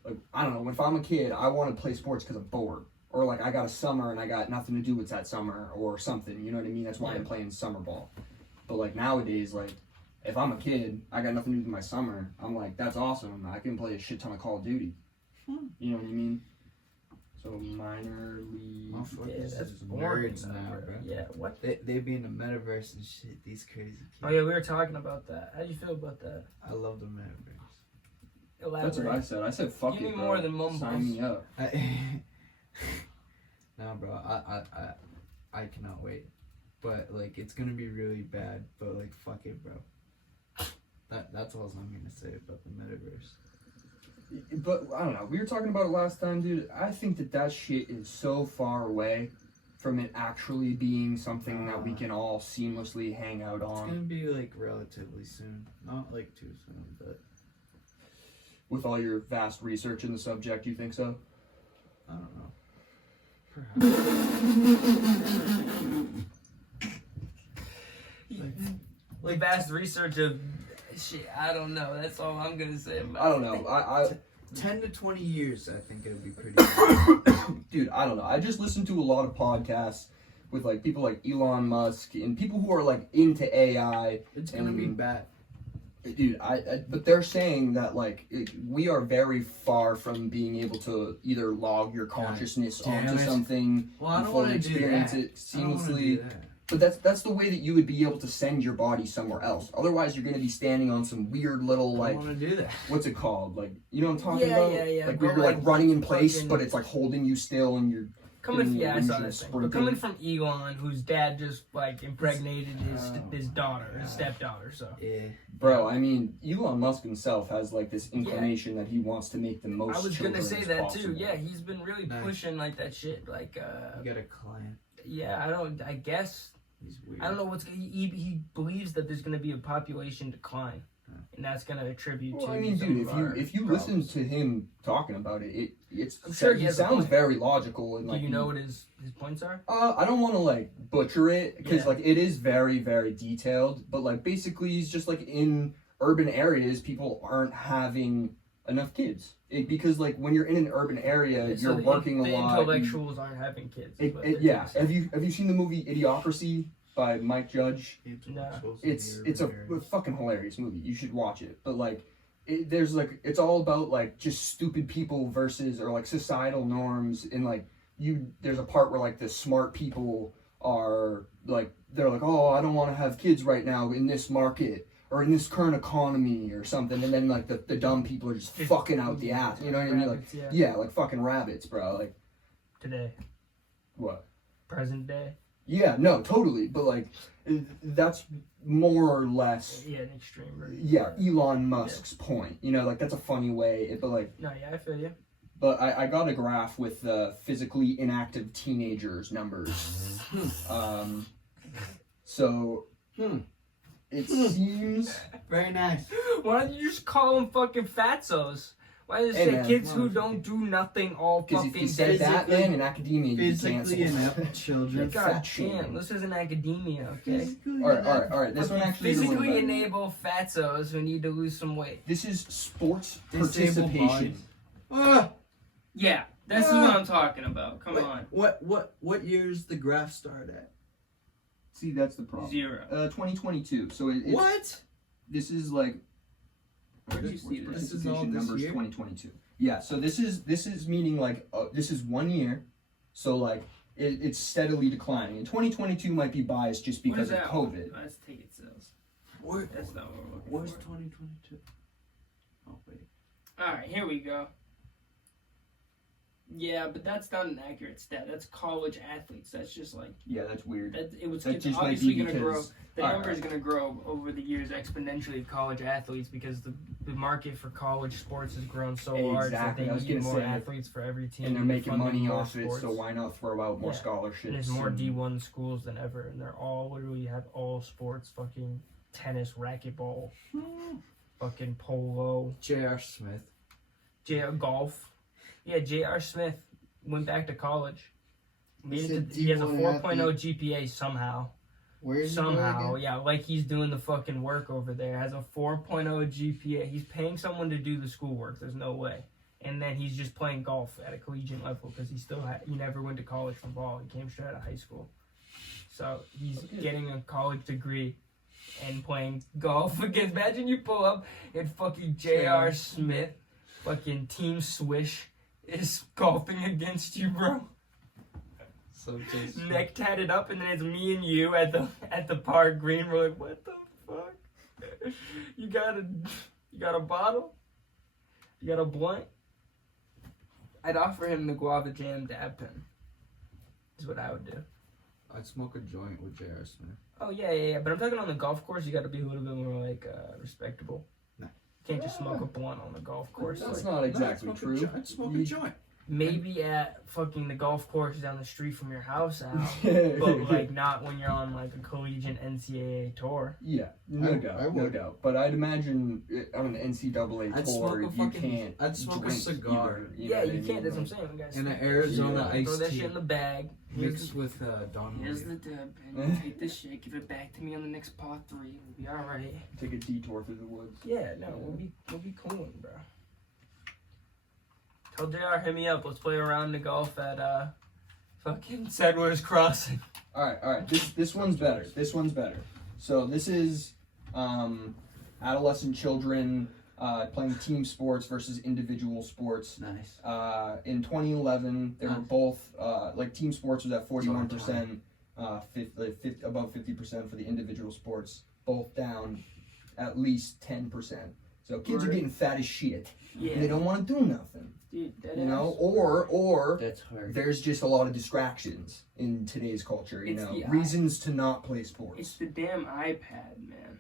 like, I don't know, if I'm a kid, I want to play sports because I'm bored. Or like I got a summer and I got nothing to do with that summer or something, you know what I mean? That's why Yeah. I'm playing summer ball. But like nowadays, like if I'm a kid, I got nothing to do with my summer, I'm like, that's awesome. I can play a shit ton of Call of Duty. You know what I mean? So minor league. Motherfuckers that's is boring nerds though, now, bro. bro. Yeah. What? They be in the metaverse and shit. These crazy kids. Oh yeah, we were talking about that. How do you feel about that? I love the metaverse. That's what I Elaborate. said. I said fuck Give it, me bro. more than mumbles. Sign me up. Nah, bro. I cannot wait. But like, it's gonna be really bad. But like, fuck it, bro. That's all I'm gonna say about the metaverse. But I don't know. We were talking about it last time, dude. I think that shit is so far away from it actually being something that we can all seamlessly hang out It's on. gonna be like relatively soon. Not like too soon, but With all your vast research in the subject, you think so? I don't know. Perhaps. Like vast research of shit. I don't know. That's all I'm gonna say about I don't it. know. I 10 to 20 years, I think it'll be pretty good. dude, I don't know. I just listen to a lot of podcasts with like people like Elon Musk and people who are like into AI. It's gonna be bad. Dude, but they're saying that like we are very far from being able to either log your consciousness onto something Well, I don't fully want to do experience that. it I don't wanna seamlessly. do that. But that's the way that you would be able to send your body somewhere else. Otherwise, you're going to be standing on some weird little I like don't want to do that. what's it called? Like you know what I'm talking Yeah, about? yeah. Like But, where you're like running in place, fucking- but it's like holding you still, and you're Coming, yeah, I saw illusion that of thing. But sprinting. coming from Elon, whose dad just like impregnated Oh, his daughter, his stepdaughter. So Yeah. bro. I mean, Elon Musk himself has like this inclination that he wants to make the most. I was children gonna say as that possible. too. Yeah, he's been really Nice. pushing like that shit. Like, You got a client. yeah, I guess He's weird. I don't know what's he believes that there's gonna be a population decline, and that's gonna attribute Well, to. I mean, some dude, of our if you problems. listen to him talking about it, it's I'm sure he he has a sounds point. very logical and Do like you know what his points are? I don't want to like butcher it because Yeah. like it is very very detailed, but like basically he's just like in urban areas people aren't having enough kids because like when you're in an urban area So you're working the a lot. intellectuals aren't having kids. is what they're Yeah. saying. Have you seen the movie Idiocracy by Mike Judge? No. It's a fucking hilarious movie. You should watch it. But like, there's like it's all about like just stupid people versus or like societal norms and like there's a part where like the smart people are like they're like, oh, I don't want to have kids right now in this market or in this current economy or something, and then like the dumb people are just fucking out the ass. You know what I mean? Like Rabbits, yeah. yeah, like fucking rabbits, bro. Like Today, what? present day. Yeah, no, totally. But like, that's more or less, Yeah, an extreme. Right? yeah, Elon Musk's point. You know, like that's a funny way. But like, No, yeah, I feel you. but I got a graph with physically inactive teenagers numbers. So it seems. Very nice. Why don't you just call them fucking fatzos? Why does it Hey, say man, kids who motherfucker. don't do nothing all Because fucking if you said day? that, man, in academia, you'd be Physically canceled. inept children. God fat damn, shaming. this isn't academia, okay? Physically All right. This one Fucking actually is a little physically better. enable fatzos who need to lose some weight. This is sports Disabled participation. bodies. Yeah, this is what I'm talking about. Come on. What year's the graph start at? See, that's the problem. 0. 2022. So it's, What? this is like. Where do you see this? This is all Participation this numbers year? 2022. Yeah, so this is meaning like this is 1 year, so like it's steadily declining. And 2022 might be biased just What is because of that? COVID. Let's take it sales. Where, That's not what we're looking where's for. 2022? Oh wait. Alright, here we go. Yeah, but that's not an accurate stat. That's college athletes. That's just like Yeah, that's weird. that. It was That it's just might obviously be going to grow. because The alright, number is going to grow over the years exponentially of college athletes because the market for college sports has grown so large that Exactly, I was they need gonna more say, athletes for every team. and they're making funding money more off it, sports. so why not throw out more Yeah. scholarships? And there's more and- D1 schools than ever, and they're all literally have all sports, fucking tennis, racquetball, fucking polo, J.R. Smith. golf. Yeah, J.R. Smith went back to college. He's a He has a D1 4.0 GPA somehow. Where's he going Somehow, again? yeah, like he's doing the fucking work over there. Has a 4.0 GPA. He's paying someone to do the schoolwork. There's no way. And then he's just playing golf at a collegiate level because he never went to college for ball. He came straight out of high school. So he's getting a college degree and playing golf against. Imagine you pull up and fucking J.R. Smith, fucking Team Swish, is golfing against you, bro. So just Neck tatted up, and then it's me and you at the park green. We're like, what the fuck? You got a bottle? You got a blunt? I'd offer him the guava jam dab pen. Is what I would do. I'd smoke a joint with J.R. Smith. Oh yeah. But I'm talking on the golf course. You got to be a little bit more like respectable. No. You can't just smoke a blunt on the golf course. That's Like, not exactly true. I'd smoke a joint. maybe at fucking the golf course down the street from your house, Al. But like not when you're on like a collegiate NCAA tour. Yeah, no I doubt. would. But I'd imagine on an NCAA I'd tour, smoke a you fucking- can't. I'd smoke a drink cigar. either, Yeah, know what you I can't. mean? That's what I'm saying. We gotta And smoke an Arizona Yeah. throw iced that tea shit in the bag. mixed with Don Here's Julio. the dub, and take this shit, give it back to me on the next part 3. We'll be all right. Take a detour through the woods. Yeah, no, we'll be cooling, bro. Tell JR, hit me up. Let's play a round of golf at fucking Settlers Crossing. All right. This one's better. So this is adolescent children playing team sports versus individual sports. Nice. In 2011, they were both like team sports was at 41%, above 50% for the individual sports, both down at least 10%. So kids are getting fat as shit. Yeah. And they don't want to do nothing. Dude, You know, or That's hard. there's just a lot of distractions in today's culture. You It's know, the reasons to not play It's sports. the damn iPad, man.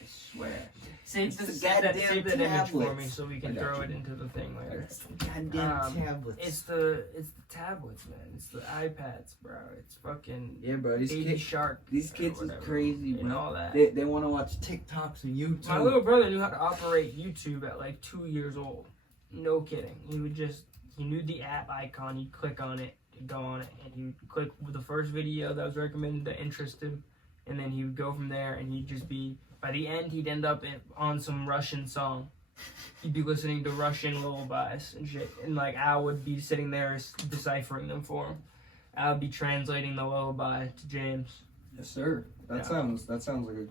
I swear. Save It's the the goddamn save that image for me tablets. so we I can got throw you. it into the thing later. It's the goddamn tablets. It's the tablets, man. It's the iPads, bro. It's fucking Yeah, bro. These Baby kids, Shark. these or kids is whatever, crazy, and bro. all that. They want to watch TikToks and YouTube. My little brother knew how to operate YouTube at like 2 years old. No kidding. He knew the app icon. He'd click on it, he'd go on it, and he'd click with the first video that was recommended that interested him, and then he would go from there, and he'd just be. By the end, he'd end up on some Russian song. He'd be listening to Russian lullabies and shit, and like Al would be sitting there deciphering them for him. Al would be translating the lullaby to James. Yes, sir. That Yeah. sounds like a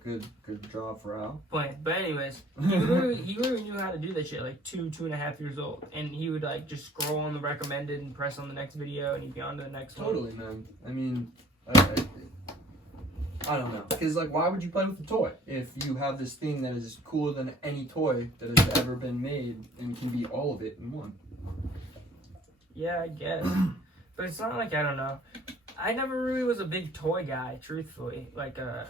good job for Al. But anyways, he literally knew how to do that shit like 2.5 years old, and he would like just scroll on the recommended and press on the next video, and he'd be on to the next one. Totally, man. I mean, I don't know. Because, like, why would you play with the toy if you have this thing that is cooler than any toy that has ever been made and can be all of it in one? Yeah, I guess. But it's not like, I don't know. I never really was a big toy guy, truthfully. Like a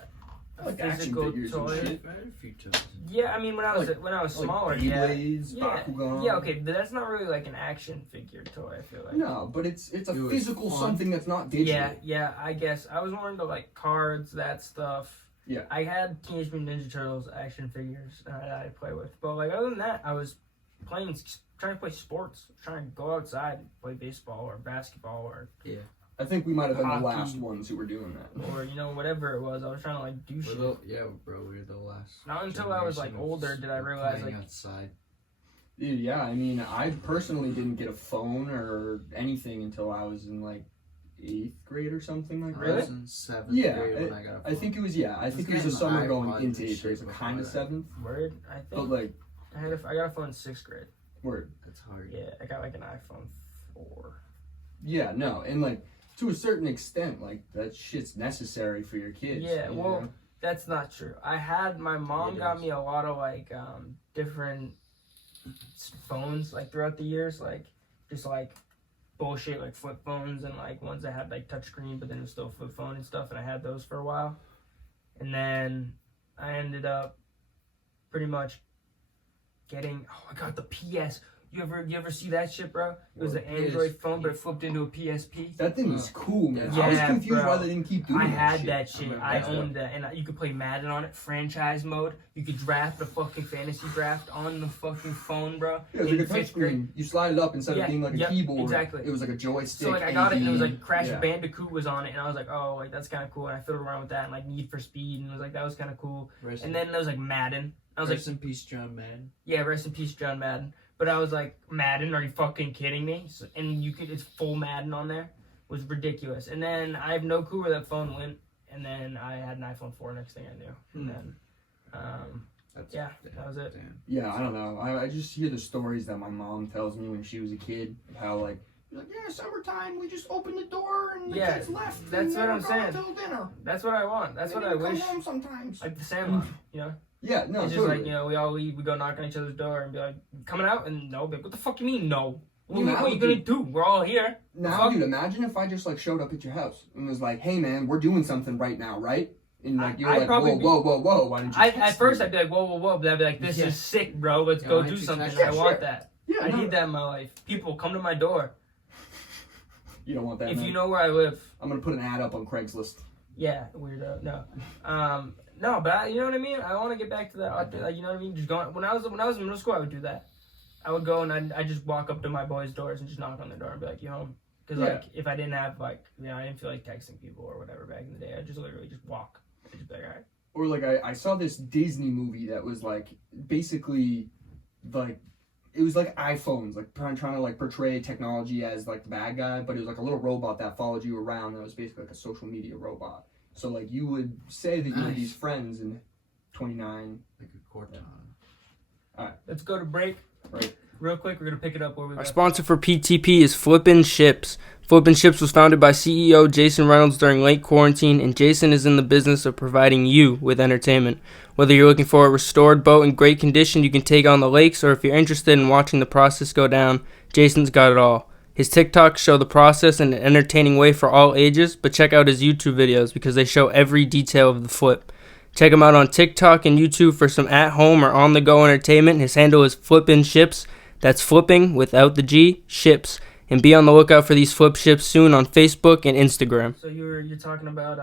Like action physical figures and toy. shit. I had a few times. Yeah, I mean, when I was smaller, yeah. Beyblades, Bakugan. Yeah, okay, but that's not really like an action figure toy, I feel like. No, but it's a It was physical fun. something that's not digital. Yeah, I guess. I was more into like cards, that stuff. Yeah. I had Teenage Mutant Ninja Turtles action figures that I play with. But like other than that, I was trying to play sports, trying to go outside and play baseball or basketball or I think we might have been Hockey. the last ones who were doing that. you know, whatever it was. I was trying to like do shit. Yeah, bro, we were the last. Not until I was like generation older of did I realize playing like outside. Dude, yeah, I mean, I personally didn't get a phone or anything until I was in like 8th grade or something like I Really? that. was in 7th Yeah, grade when I got a phone. I think it was, I think it was getting the summer iPods going and into 8th shit grade, so before kind of that. 7th. word. I But think like, I got a phone in 6th grade. word. That's hard. Yeah, I got like an iPhone 4. Yeah, no, and like, to a certain extent, like, that shit's necessary for your kids. Yeah, you well, know? that's not true. My mom It got is. me a lot of like different phones like throughout the years, like just like bullshit like flip phones and like ones that had like touchscreen but then it was still a flip phone and stuff, and I had those for a while. And then I ended up pretty much getting I got the PS. You ever see that shit, bro? It was What, an Android PSP? phone, but it flipped into a PSP. That thing was cool, man. Yeah, I was confused bro. why they didn't keep doing I that had shit. that shit. remember I that. owned that, and you could play Madden on it, franchise mode. You could draft a fucking fantasy draft on the fucking phone, bro. Yeah, it was in like a 5th grade. touchscreen. You slide it up instead Yeah, of being like a yep, keyboard. exactly. It was like a joystick. So like I got it, and it was like AD. Crash Yeah. Bandicoot was on it, and I was like, oh, like that's kind of cool. And I fiddled around with that, and like Need for Speed, and it was like that was kind of cool. Rest And then there was like Madden. I was like, in peace, John Madden. yeah, rest in peace, John Madden. But I was like, Madden, are you fucking kidding me? So, and it's full Madden on there. It was ridiculous. And then I have no clue where that phone went. And then I had an iPhone 4 next thing I knew. And then, That's, yeah, that was it. Damn. Yeah, I don't know. I just hear the stories that my mom tells me when she was a kid of how like, yeah, summertime, we just opened the door and the Yeah, kids left. that's and what they I'm were gone saying. Until dinner. That's what I want. That's They what I didn't come wish. home sometimes. Like the Sandlot, you know? Yeah, no, It's just totally. like, you know, we all leave, we go knock on each other's door and be like, coming out? And no, be like, what the fuck you mean, no? Well, What now, are you gonna dude- do? We're all here. Now, Fuck. dude, imagine if I just like showed up at your house and was like, "Hey, man, we're doing something right now, right?" And like you're I'd like, probably "Whoa, whoa, whoa, whoa! Why didn't you?" At text first, me? I'd be like, whoa, whoa, whoa. But I'd be like, this Yeah. is sick, bro. Let's Yeah, go why do don't you something. text me? I Yeah, want sure. that. yeah, I no, need that in my life. People, come to my door. You don't want that. If man. you know where I live. I'm gonna put an ad up on Craigslist. Yeah, weirdo. No. No, but you know what I mean? I want to get back to that. Like, you know what I mean? Just going. When I was in middle school, I would do that. I would go and I'd just walk up to my boys' doors and just knock on their door and be like, you home? Because, Yeah. like, if I didn't have, like, you know, I didn't feel like texting people or whatever back in the day, I'd just literally just walk. I'd just be like, all right. Or like I saw this Disney movie that was like basically like it was like iPhones, like trying to like portray technology as like the bad guy, but it was like a little robot that followed you around that was basically like a social media robot. So like you would say that you had Nice. these friends and 29. Like a Cortana. Let's go to break. Right. Real quick, we're going to pick it up where we Our left. sponsor for PTP is Flippin' Ships. Flippin' Ships was founded by CEO Jason Reynolds during late quarantine, and Jason is in the business of providing you with entertainment. Whether you're looking for a restored boat in great condition you can take on the lakes, or if you're interested in watching the process go down, Jason's got it all. His TikToks show the process in an entertaining way for all ages, but check out his YouTube videos because they show every detail of the flip. Check him out on TikTok and YouTube for some at-home or on-the-go entertainment. His handle is Flippin' Ships. That's flipping without the G, ships. And be on the lookout for these flip ships soon on Facebook and Instagram. So you're talking about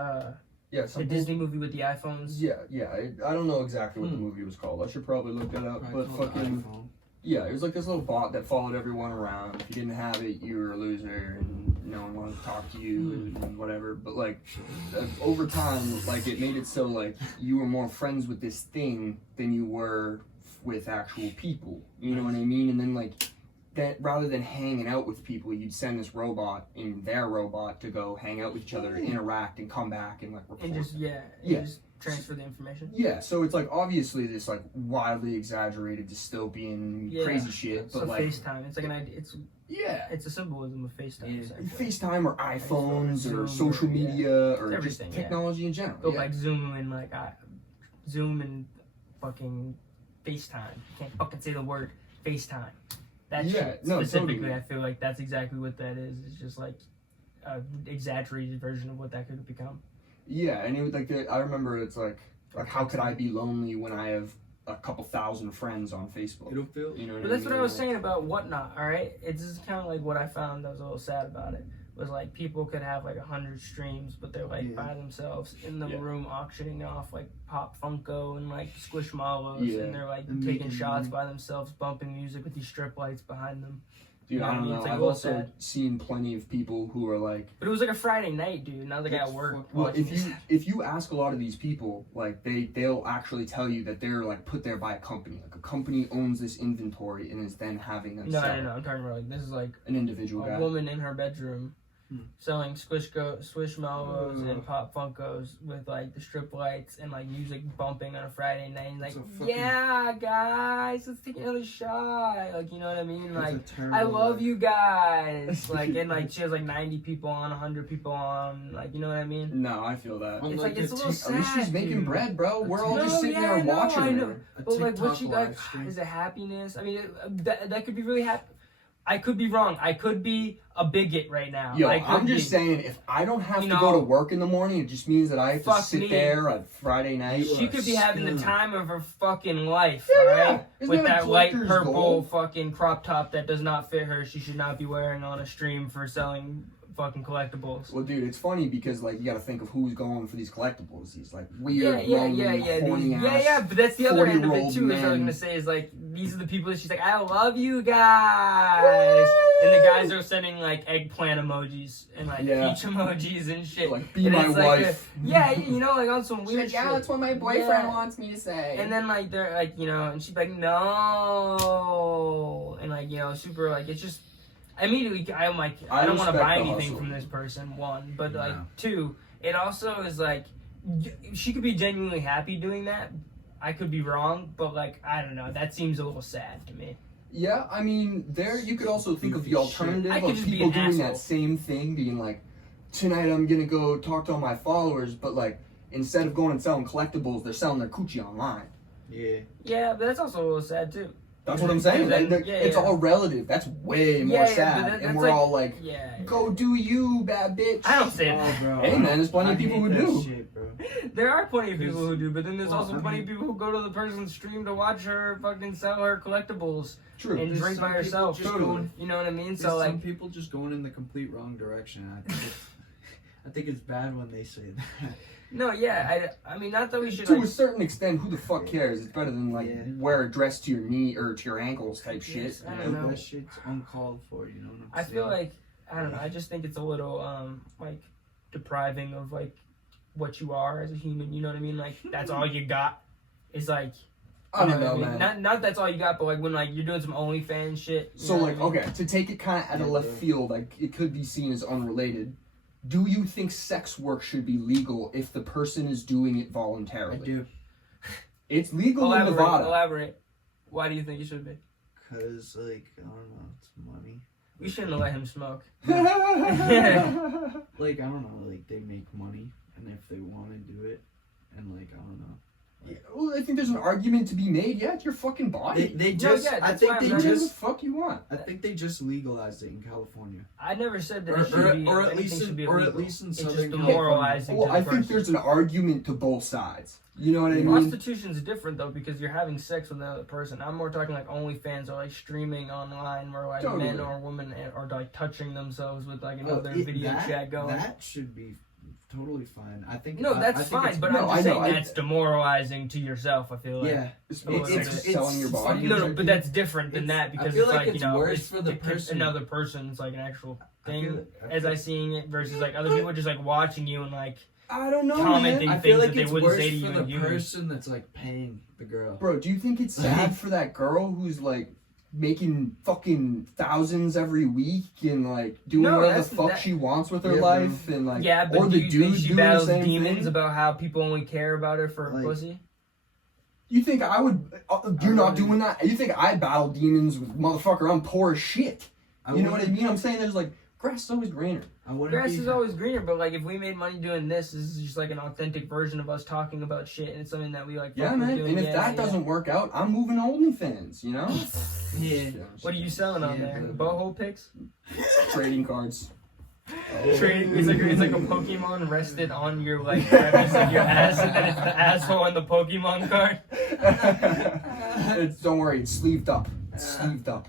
Yeah, the something. Disney movie with the iPhones? Yeah. I don't know exactly what the movie was called. I should probably look that up. Probably But called fucking iPhone. yeah, it was like this little bot that followed everyone around. If you didn't have it, you were a loser, and no one wanted to talk to you and whatever. But like over time, like it made it so like you were more friends with this thing than you were with actual people. You know what I mean? And then like that, rather than hanging out with people, you'd send this robot and their robot to go hang out with each other, interact, and come back and like report. And just, Yeah. just transfer the information? Yeah, so it's like obviously this like wildly exaggerated dystopian crazy shit, So but like FaceTime, it's like an idea. It's a symbolism of FaceTime. Yeah. essentially. FaceTime or iPhones Zoom or social or- yeah. media or It's just everything, yeah. technology in general. Go yeah. like Zoom and fucking FaceTime. You can't fucking say the word FaceTime. That Yeah, shit no, specifically, totally. I feel like that's exactly what that is. It's just like an exaggerated version of what that could have become. Yeah, and it was like I remember it's like how could I be lonely when I have a couple thousand friends on Facebook? It'll feel. You know what But I that's mean? what I was saying about Whatnot, alright? It's just kind of like what I found that was a little sad about it. Was like people could have like 100 streams, but they're like by themselves in the room auctioning off like Pop Funko and like Squishmallows, and they're like And taking making shots money. by themselves, bumping music with these strip lights behind them. Dude, I don't It's know. like a I've little also sad. seen plenty of people who are like, But it was like a Friday night, dude, and I was like at work. well, watching if you ask a lot of these people, like they'll actually tell you that they're like put there by a company. Like a company owns this inventory and is then having them No, sell I'm talking about like this is like an individual a guy. woman in her bedroom selling Squishmallows and Pop Funkos with like the strip lights and like music bumping on a Friday night. And like, It's a fucking- yeah, guys, let's take another shot. Like, you know what I mean? Like, It's a terrible I love life. you guys. Like, and like she has like 90 people on, 100 people on. Like, you know what I mean? No, I feel that. It's like it's a little sad. At least she's making dude. bread, bro. We're all No, just sitting yeah, there no, watching I her. know. A But like, what TikTok she live like, stream. is it happiness? I mean, that could be really happy. I could be wrong. I could be a bigot right now. Yo, I could I'm just be. saying, if I don't have You to know, go to work in the morning, it just means that I have to fuck sit me. there on Friday night. She could be having the time of her fucking life, Yeah, alright? isn't With that a that light collector's purple goal? fucking crop top that does not fit her. She should not be wearing on a stream for selling fucking collectibles. Well, dude, it's funny because like you got to think of who's going for these collectibles. These like weird, Yeah. horny ass. Yeah, but that's the other end of it 40-year-old too. Is what I was men. gonna say is like these are the people that she's like, I love you guys, and the guys are sending like eggplant emojis and like Yeah. peach emojis and shit. Like, be And my it's like wife. yeah, you know, like on some She's weird like, yeah, shit. that's what my boyfriend Yeah. wants me to say. And then like they're like, you know, and she's like, no, and like, you know, super like it's just immediately I'm like I don't want to respect buy the anything hustle. from this person. One, but like No. two, it also is like she could be genuinely happy doing that. I could be wrong, but like I don't know. That seems a little sad to me. Yeah, I mean, there you could also think of the alternative I could of just be people an doing asshole. that same thing, being like, tonight I'm gonna go talk to all my followers, but like instead of going and selling collectibles, they're selling their coochie online. Yeah. Yeah, but that's also a little sad too. That's what I'm saying. Then- Like, yeah, it's yeah. all relative. That's way more Yeah, yeah, sad, but and that's we're like- all like, Yeah. "Go do you, bad bitch." I don't say that. Oh, bro. Hey, man, there's plenty I of people hate who that do. Shit, bro. There are plenty of people who do, but then there's Well, also I plenty mean- of people who go to the person's stream to watch her fucking sell her collectibles True. and There's drink some by people herself. just going- You know what I mean? There's So like, some people just going in the complete wrong direction. I think I think it's bad when they say that. no, yeah, I mean, not that we should To like, a certain extent, who the fuck cares? It's better than like Yeah. wear a dress to your knee or to your ankles type shit. Yes, I you don't know? know. That shit's uncalled for. You know what I'm I saying? feel like I don't know. I just think it's a little like depriving of like what you are as a human. You know what I mean? Like that's all you got. It's like I don't you know, what I mean? man. Not that's all you got, but like when like you're doing some OnlyFans shit. you So know like, what I mean? okay, to take it kind of out of left field, like it could be seen as unrelated. Do you think sex work should be legal if the person is doing it voluntarily? I do. It's legal in Nevada. Elaborate. Why do you think it should be? Cause like I don't know, it's money. We shouldn't have let him smoke. Like I don't know, like they make money, and if they want to do it, and like I don't know. Yeah, well, I think there's an argument to be made. Yeah, it's your fucking body. They just. yeah, I that's think why they I'm do whatever the just. fuck you want. I think they just legalized it in California. I never said that it should be, or at anything least should be in, or illegal. at least in It's Southern just California. demoralizing Well, to the I think person. there's an argument to both sides. You know what I mean? Prostitution's different though because you're having sex with another person. I'm more talking like OnlyFans or like streaming online where like Totally. men or women are like touching themselves with like another Oh, video that, chat going. That should be totally fine. I think. No, that's I think fine, it's- but no, I'm I just know, saying I- that's demoralizing to yourself. I feel like. Yeah. It's it's- selling your body. No, but that's different than It's- that because I feel it's like like it's you know worse it's for the person. another person. It's like an actual thing I as feel- I seeing it versus like other people just like watching you and like I don't know, commenting I things feel like that they it's wouldn't worse say to for you the and you. person that's like paying the girl. Bro, do you think it's sad for that girl who's like making fucking thousands every week and like doing No, whatever the that's- fuck that- she wants with her Yeah, life and like Yeah, but or do the you dude think she doing the battles same demons thing? about how people only care about her for Like- pussy? You think I would? You're not wouldn't- doing that. You think I battle demons with motherfucker? I'm poor as shit. You know what I wouldn't- mean? I'm saying there's like grass is always greener. I wouldn't Grass be- is always greener, but like if we made money doing this is just like an authentic version of us talking about shit, and it's something that we like. Yeah, fuck with man. doing. And if Yeah, that yeah. doesn't work out, I'm moving to OnlyFans. You know? Yeah. What are you selling on Yeah, there? but- Boho pics? Trading cards. Trade. It's like a Pokemon rested on your like crevice of your ass, and then it's the asshole on the Pokemon card. Don't worry, it's sleeved up. It's sleeved up.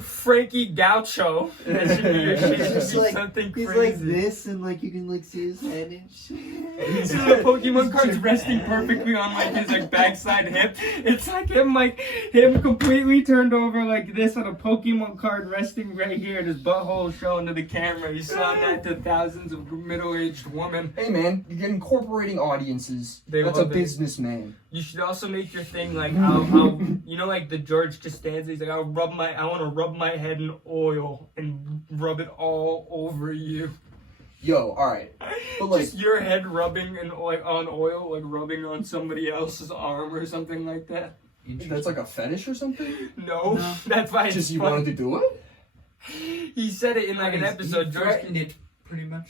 Frankie Gaucho. That should be your shit. It Just should be like- something He's crazy. like this, and like you can like see his head and shit. So the Pokemon card's resting perfectly on like his like backside hip. It's like him completely turned over like this on a Pokemon card resting right here, and his butthole showing to the camera. He's selling that to thousands of middle-aged women. Hey man, you're incorporating audiences. They That's a love it. businessman. You should also make your thing like I'll you know like the George Costanza. He's like I want to rub my head in oil and rub it all over you. Yo, all right, but like, Just your head rubbing and like on oil, like rubbing on somebody else's arm or something like that. that's like a fetish or something. No, No. that's why it's Just you funny. wanted to do it? He said it in like an episode. He George. threatened it pretty much.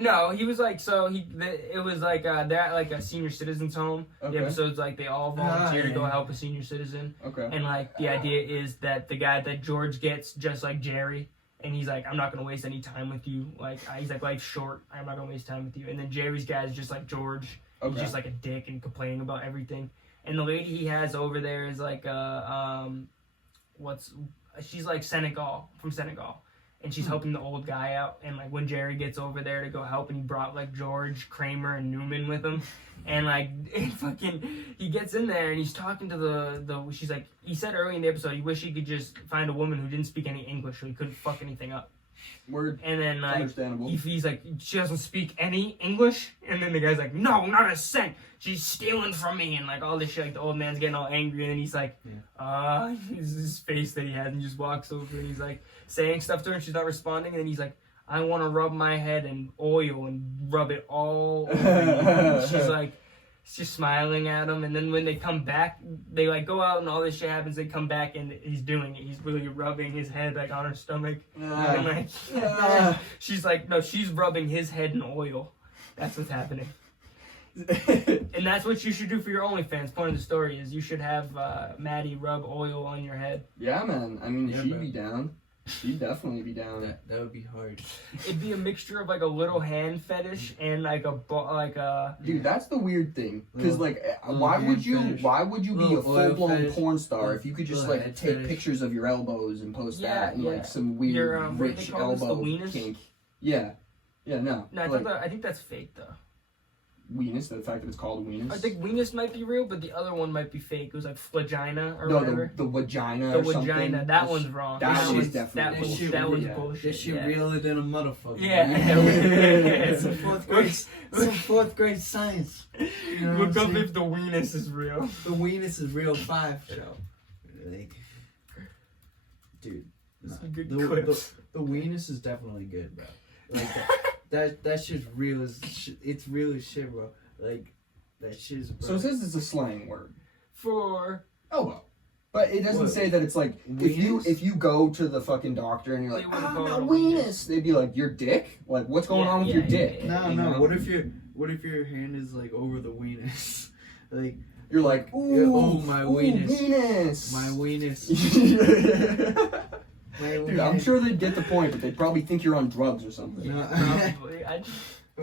No, he was like it was like they're at like a senior citizens home. Okay. The episode's like they all volunteer to go yeah. help a senior citizen, Okay. and like the idea is that the guy that George gets just like Jerry. And he's like, I'm not gonna waste any time with you. Like he's like, life's short. I'm not gonna waste time with you. And then Jerry's guy is just like George. He's Okay. just like a dick and complaining about everything. And the lady he has over there is like she's like from Senegal. And she's helping the old guy out. And like when Jerry gets over there to go help, and he brought like George, Kramer, and Newman with him. And like he gets in there and he's talking to the she's like, he said early in the episode he wished he could just find a woman who didn't speak any English so he couldn't fuck anything up. Word. And then like Understandable. he's like, she doesn't speak any English, and then the guy's like, no, not a cent. She's stealing from me, and like all this shit. Like the old man's getting all angry, and then he's like, his face that he has, and just walks over, and he's like saying stuff to her, and she's not responding, and then he's like, I want to rub my head in oil and rub it all over you. And she's like, just smiling at him, and then when they come back, they like go out and all this shit happens. They come back and he's doing it. He's really rubbing his head like on her stomach, and like she's like, no, she's rubbing his head in oil. That's what's happening, and that's what you should do for your OnlyFans. Point of the story is you should have Maddie rub oil on your head. Yeah, man. I mean, Yeah, she'd bro. be down. She'd definitely be down. That would be hard. It'd be a mixture of like a little hand fetish and like a Dude, that's the weird thing. Because Little- little why hand would you? fetish. Why would you be a Little oil full blown fetish. porn star if you could just Little like head take fetish. pictures of your elbows and post Yeah, that and yeah. like some weird Your, what do they rich call this, the elbow wieners? kink? Yeah. Yeah. No. No, I think that's fake though. Weenus. The fact that it's called weenus. I think Venus might be real, but the other one might be fake. It was like flagina or no, whatever. the vagina. The or vagina. something. That That's- one's wrong. that That shit's one's definitely bullshit. that was Yeah. bullshit. This shit yeah. realer than a motherfucker. Yeah. It's some fourth grade science. You know what Look I'm up saying? if the weenus is real. The weenus is real 5 show. Like, dude, Some good the clips. weenus is definitely good, bro. Like that shit's real as shit. It's real as shit, bro. Like That shit's So it says it's a slang word. For Oh well. But it doesn't What? say that it's like Weenus? if you go to the fucking doctor and you're like, They wouldn't call my it a weenus, they'd be like, your dick? Like, what's going on with your dick? No, You no. know? What if your hand is like over the weenus? Like, You're like, ooh, oh, my weenus. weenus. my weenus. My Dude, I'm sure they'd get the point, but they'd probably think you're on drugs or something. No. probably,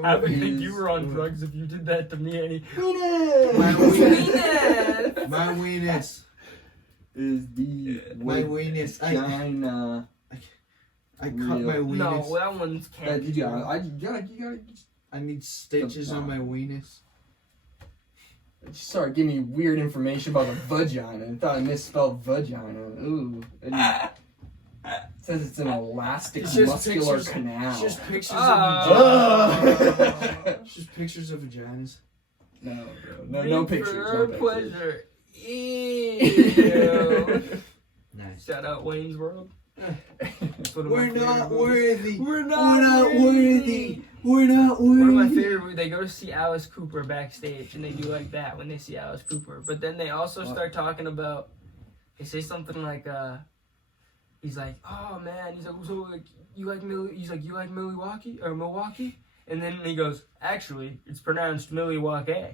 I would think you were on drugs if you did that to me. Any Weenus! My Weenus! My weenus. Is the My weenus. vagina. I cut my weenus. No, that one's can't. You gotta I need stitches on my weenus. Sorry, give me weird information about the vagina. I thought I misspelled vagina. Ooh. It says it's an elastic It's just muscular pictures- canal. It's just pictures Oh. of vaginas. It's just pictures of vaginas. No, bro. No pictures. For No pictures. pleasure. Ew. Nice. Shout out Wayne's World. That's one of We're my favorite not movies. worthy. We're not worthy. We're not worthy. One of my favorite movies, they go to see Alice Cooper backstage, and they do like that when they see Alice Cooper. But then they also start talking about, they say something like, he's like, oh man, he's like, so like, you like Milwaukee? And then he goes, actually, it's pronounced Milwaukee.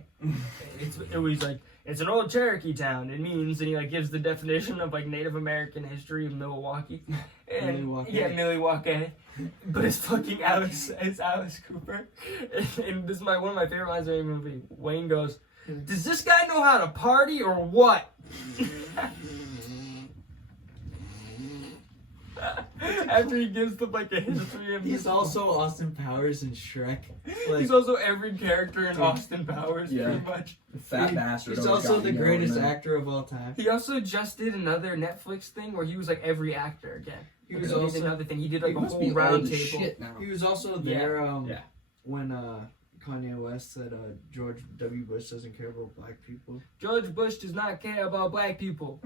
It was like, it's an old Cherokee town. It means, and he like gives the definition of like Native American history of Milwaukee. And, Milwaukee. Yeah, Milwaukee. But it's fucking Alice. It's Alice Cooper. And this is one of my favorite lines of any movie. Wayne goes, "Does this guy know how to party or what?" After he gives them like a history of He's also Austin Powers in Shrek. Like, he's also every character in Austin Powers, Yeah. pretty much. Fat bastard. he's always also got the me going, greatest man. actor of all time. He also just did another Netflix thing where he was like every actor again. He He was did also another thing. He did like He a must whole be round old as table. shit now. he was also Yeah. there Yeah. when Kanye West said George W. Bush doesn't care about black people. George Bush does not care about black people.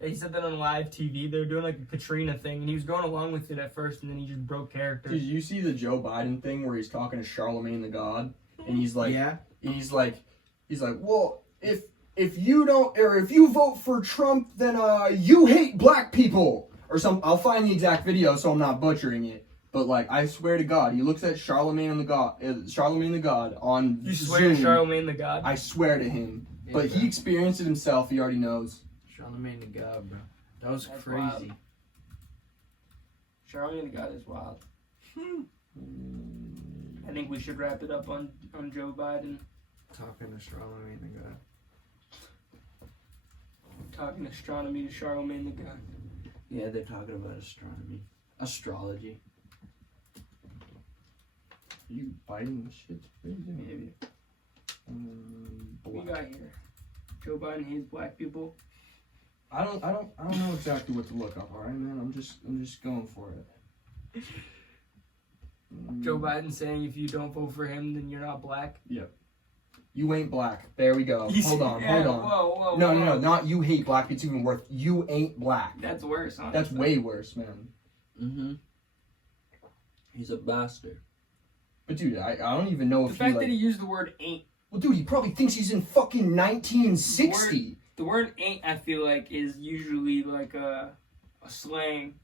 He said that on live TV. They were doing like a Katrina thing, and he was going along with it at first, and then he just broke character. Did you see the Joe Biden thing where he's talking to Charlemagne the God, and he's like, Yeah. he's like, well, if you don't, or if you vote for Trump, then you hate black people or some. I'll find the exact video so I'm not butchering it. But like, I swear to God, he looks at Charlemagne the God on You swear to Zoom. Charlemagne the God? I swear to him. Yeah, But bro. he experienced it himself. He already knows. Charlemagne the God, bro. That was That's crazy. wild. Charlemagne the God is wild. I think we should wrap it up on Joe Biden. Talking to Charlemagne the God. Talking astronomy to Charlemagne the God. Yeah, they're talking about astronomy. Astrology. You biting the shit? Maybe. What we got here? Joe Biden hates black people. I don't know exactly what to look up. All right, man. I'm just going for it. Joe Biden saying if you don't vote for him, then you're not black. You ain't black. There we go. Hold on. Whoa, No, not you hate black. It's even worse. You ain't black. That's worse, honestly. That's way worse, man. Mm-hmm. He's a bastard. But dude, I don't even know The if fact he that he used the word ain't. Well, dude, he probably thinks he's in fucking 1960. The word ain't, I feel like, is usually like a slang.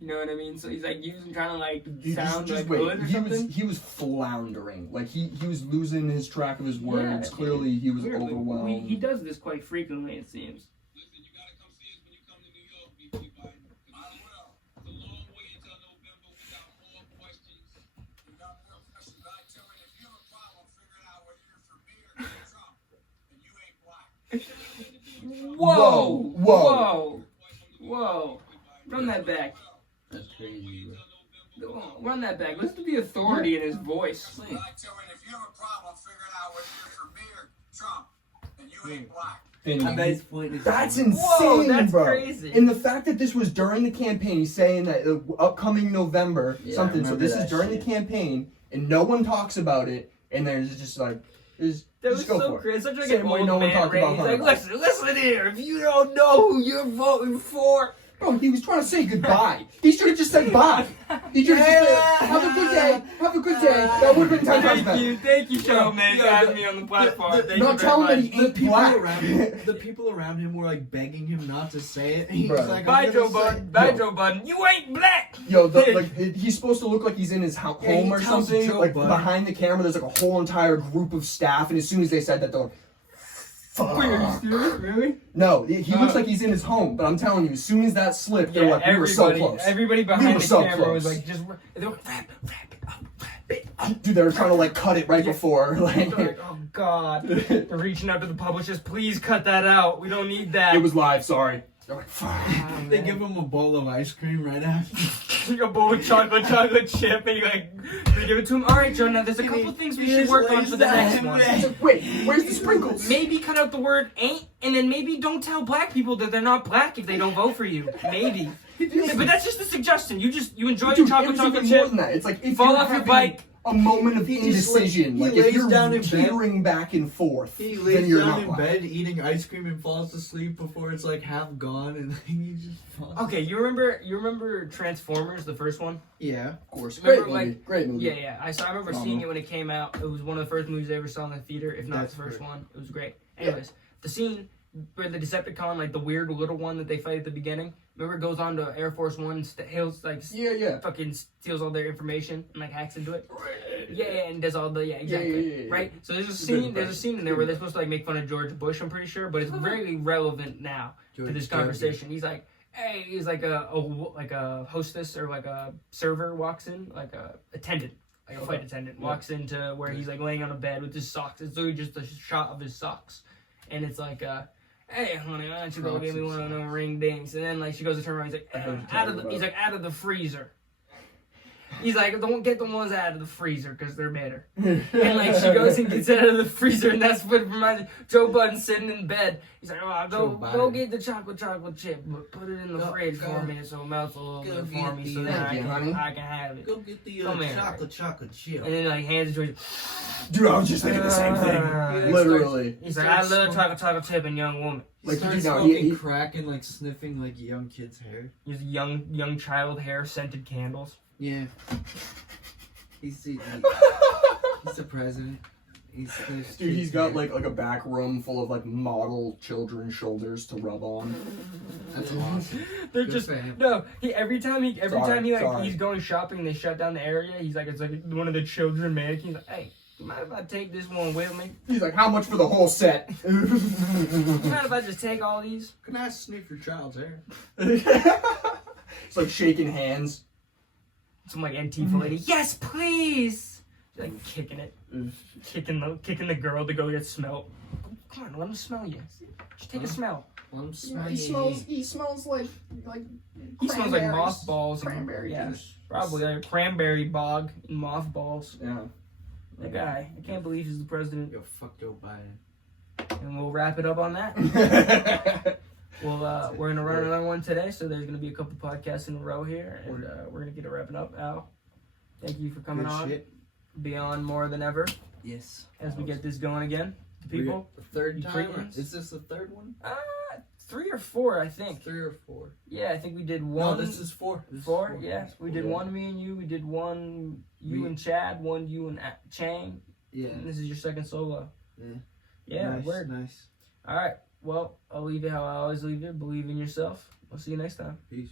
You know what I mean? So he's like trying to like Dude, sound just like wait. good or something. He was floundering. Like he was losing his track of his words. Yeah, Clearly, he was Weirdly. overwhelmed. He does this quite frequently, it seems. Listen, you gotta come see us when you come to New York, BT Biden. I will. It's a long way until November. We got more questions. We got more questions. I tell you, if you have a problem figuring out whether you're for me or Trump, then you ain't black. Whoa! Run that back. That's crazy, bro. Run that back. Listen to the authority in his voice. I tell you, if you have a problem figuring out whether you're for me or Trump, then you ain't black. That's insane, Whoa, that's bro. crazy. And the fact that this was during the campaign, he's saying that upcoming November, Yeah, I something. So remember this is that during shit. the campaign, and no one talks about it. And there's just like, That just was go so for it. crazy. Such like Same an way old no one man talked rant. about He's like, Hunter Biden. listen here. If you don't know who you're voting for, Bro, he was trying to say goodbye. He should have just said bye. He should have just said, have a good day. Have a good day. That would have been 10 times better. Thank you, showman, for having me on the platform. Thank you Not very tell him that much. he ain't black. The people around him were like begging him not to say it. He was Bro. like, Bye, I'm Joe gonna say- Budden. Bye, Joe Budden. You ain't black. Yo, like he's supposed to look like he's in his home Yeah, he or tells something. Joe Like Budden. behind the camera, there's like a whole entire group of staff, and as soon as they said that, they're like, fuck. Wait, are you serious? Really? No, he looks like he's in his home, but I'm telling you, as soon as that slipped, they're Yeah, like, we were so everybody, close. everybody We behind were the so camera was close. like, just, they were rap it up, rap it up. Dude, they were trying to like cut it right before. Like, They're like, oh god. They're reaching out to the publishers, please cut that out. We don't need that. it was live, sorry. They're like, fuck. They give him a bowl of ice cream right after. Like a bowl of chocolate chip, and you like, they give it to him. All right, Joe, now there's a couple things we should work on for the next one. He's like, wait, where's the sprinkles? Maybe cut out the word ain't, and then maybe don't tell black people that they're not black if they don't vote for you. Maybe. But that's just a suggestion. You enjoy Dude, your it was chocolate even more chip. than that. It's like if Fall you're off your having bike. a moment of He just, like, indecision, he like if lays you're down in bed. teetering back and forth, He then lays you're down not in black. bed eating ice cream and falls asleep before it's like half gone, and then he just falls. Okay, you remember Transformers, the first one? Yeah. Of course, Remember, great movie. like- Great movie. Yeah. I remember seeing it when it came out. It was one of the first movies I ever saw in the theater, if not That's the first great. one. It was great. Anyways, the scene where the Decepticon, like the weird little one that they fight at the beginning, remember it goes on to Air Force One and hails, like, Yeah. fucking steals all their information and like hacks into it. Yeah, and does all the exactly. Yeah. Right? So there's a Good scene impression. in there where they're supposed to like make fun of George Bush, I'm pretty sure, but it's very relevant now to this conversation. He's like, hey, he's like a hostess or like a server walks in, like a attendant, like a flight attendant walks into where he's like laying on a bed with his socks. It's literally just a shot of his socks, and it's like, hey, honey, why don't you go get me one of them ring dings? And then like she goes to turn around, he's like, out of the freezer. He's like, don't get the ones out of the freezer because they're better. And like she goes and gets it out of the freezer, and that's what reminds me. Joe Budden sitting in bed. He's like, oh, go get the chocolate chip, but put it in the fridge for me so it melts a little bit for me, so then I can have it. Go get the Come here. chocolate chip. And then like hands it to him. Dude, I was just thinking the same thing. Literally. He's like, I love chocolate chip and young woman. Like Like, he starts you know, smoking he- crack and like sniffing like young kids' hair. He's young child hair scented candles. Yeah. He's the president. Dude, he's got like a back room full of like model children's shoulders to rub on. That's awesome. They're Good just for him. no. Every time Sorry. he's going shopping, they shut down the area. He's like, it's like one of the children mannequins. He's like, hey, you mind if I take this one with me? He's like, how much for the whole set? You mind if I just take all these? Can I sniff your child's hair? It's like shaking hands. Some like Antifa lady. Yes, please. She's like kicking it, kicking the girl to go get smelled. Come on, let him smell you. Just take a smell. Let him smell He smells like He smells like mothballs. Cranberry Yeah, juice. probably like a cranberry bog and mothballs. Yeah. That guy, I can't believe he's the president. Yo, fuck Joe Biden. And we'll wrap it up on that. Well, we're gonna run another one today, so there's gonna be a couple podcasts in a row here, and we're gonna get it wrapping up. Al, thank you for coming Good on. shit. Be on more than ever Yes. as we get this going again. The people, The third You time? freakins? Is this the third one? 3 or 4, I think. 3 or 4? Yeah, I think we did No, one. this is 4. This is 4. Yeah, This is we 4. did one. Me and you. We did one. You Me- and Chad. One you and Chang. Yeah. And this is your second solo. Yeah. Yeah. Nice, Word. nice. All right. Well, I'll leave you how I always leave you. Believe in yourself. We'll see you next time. Peace.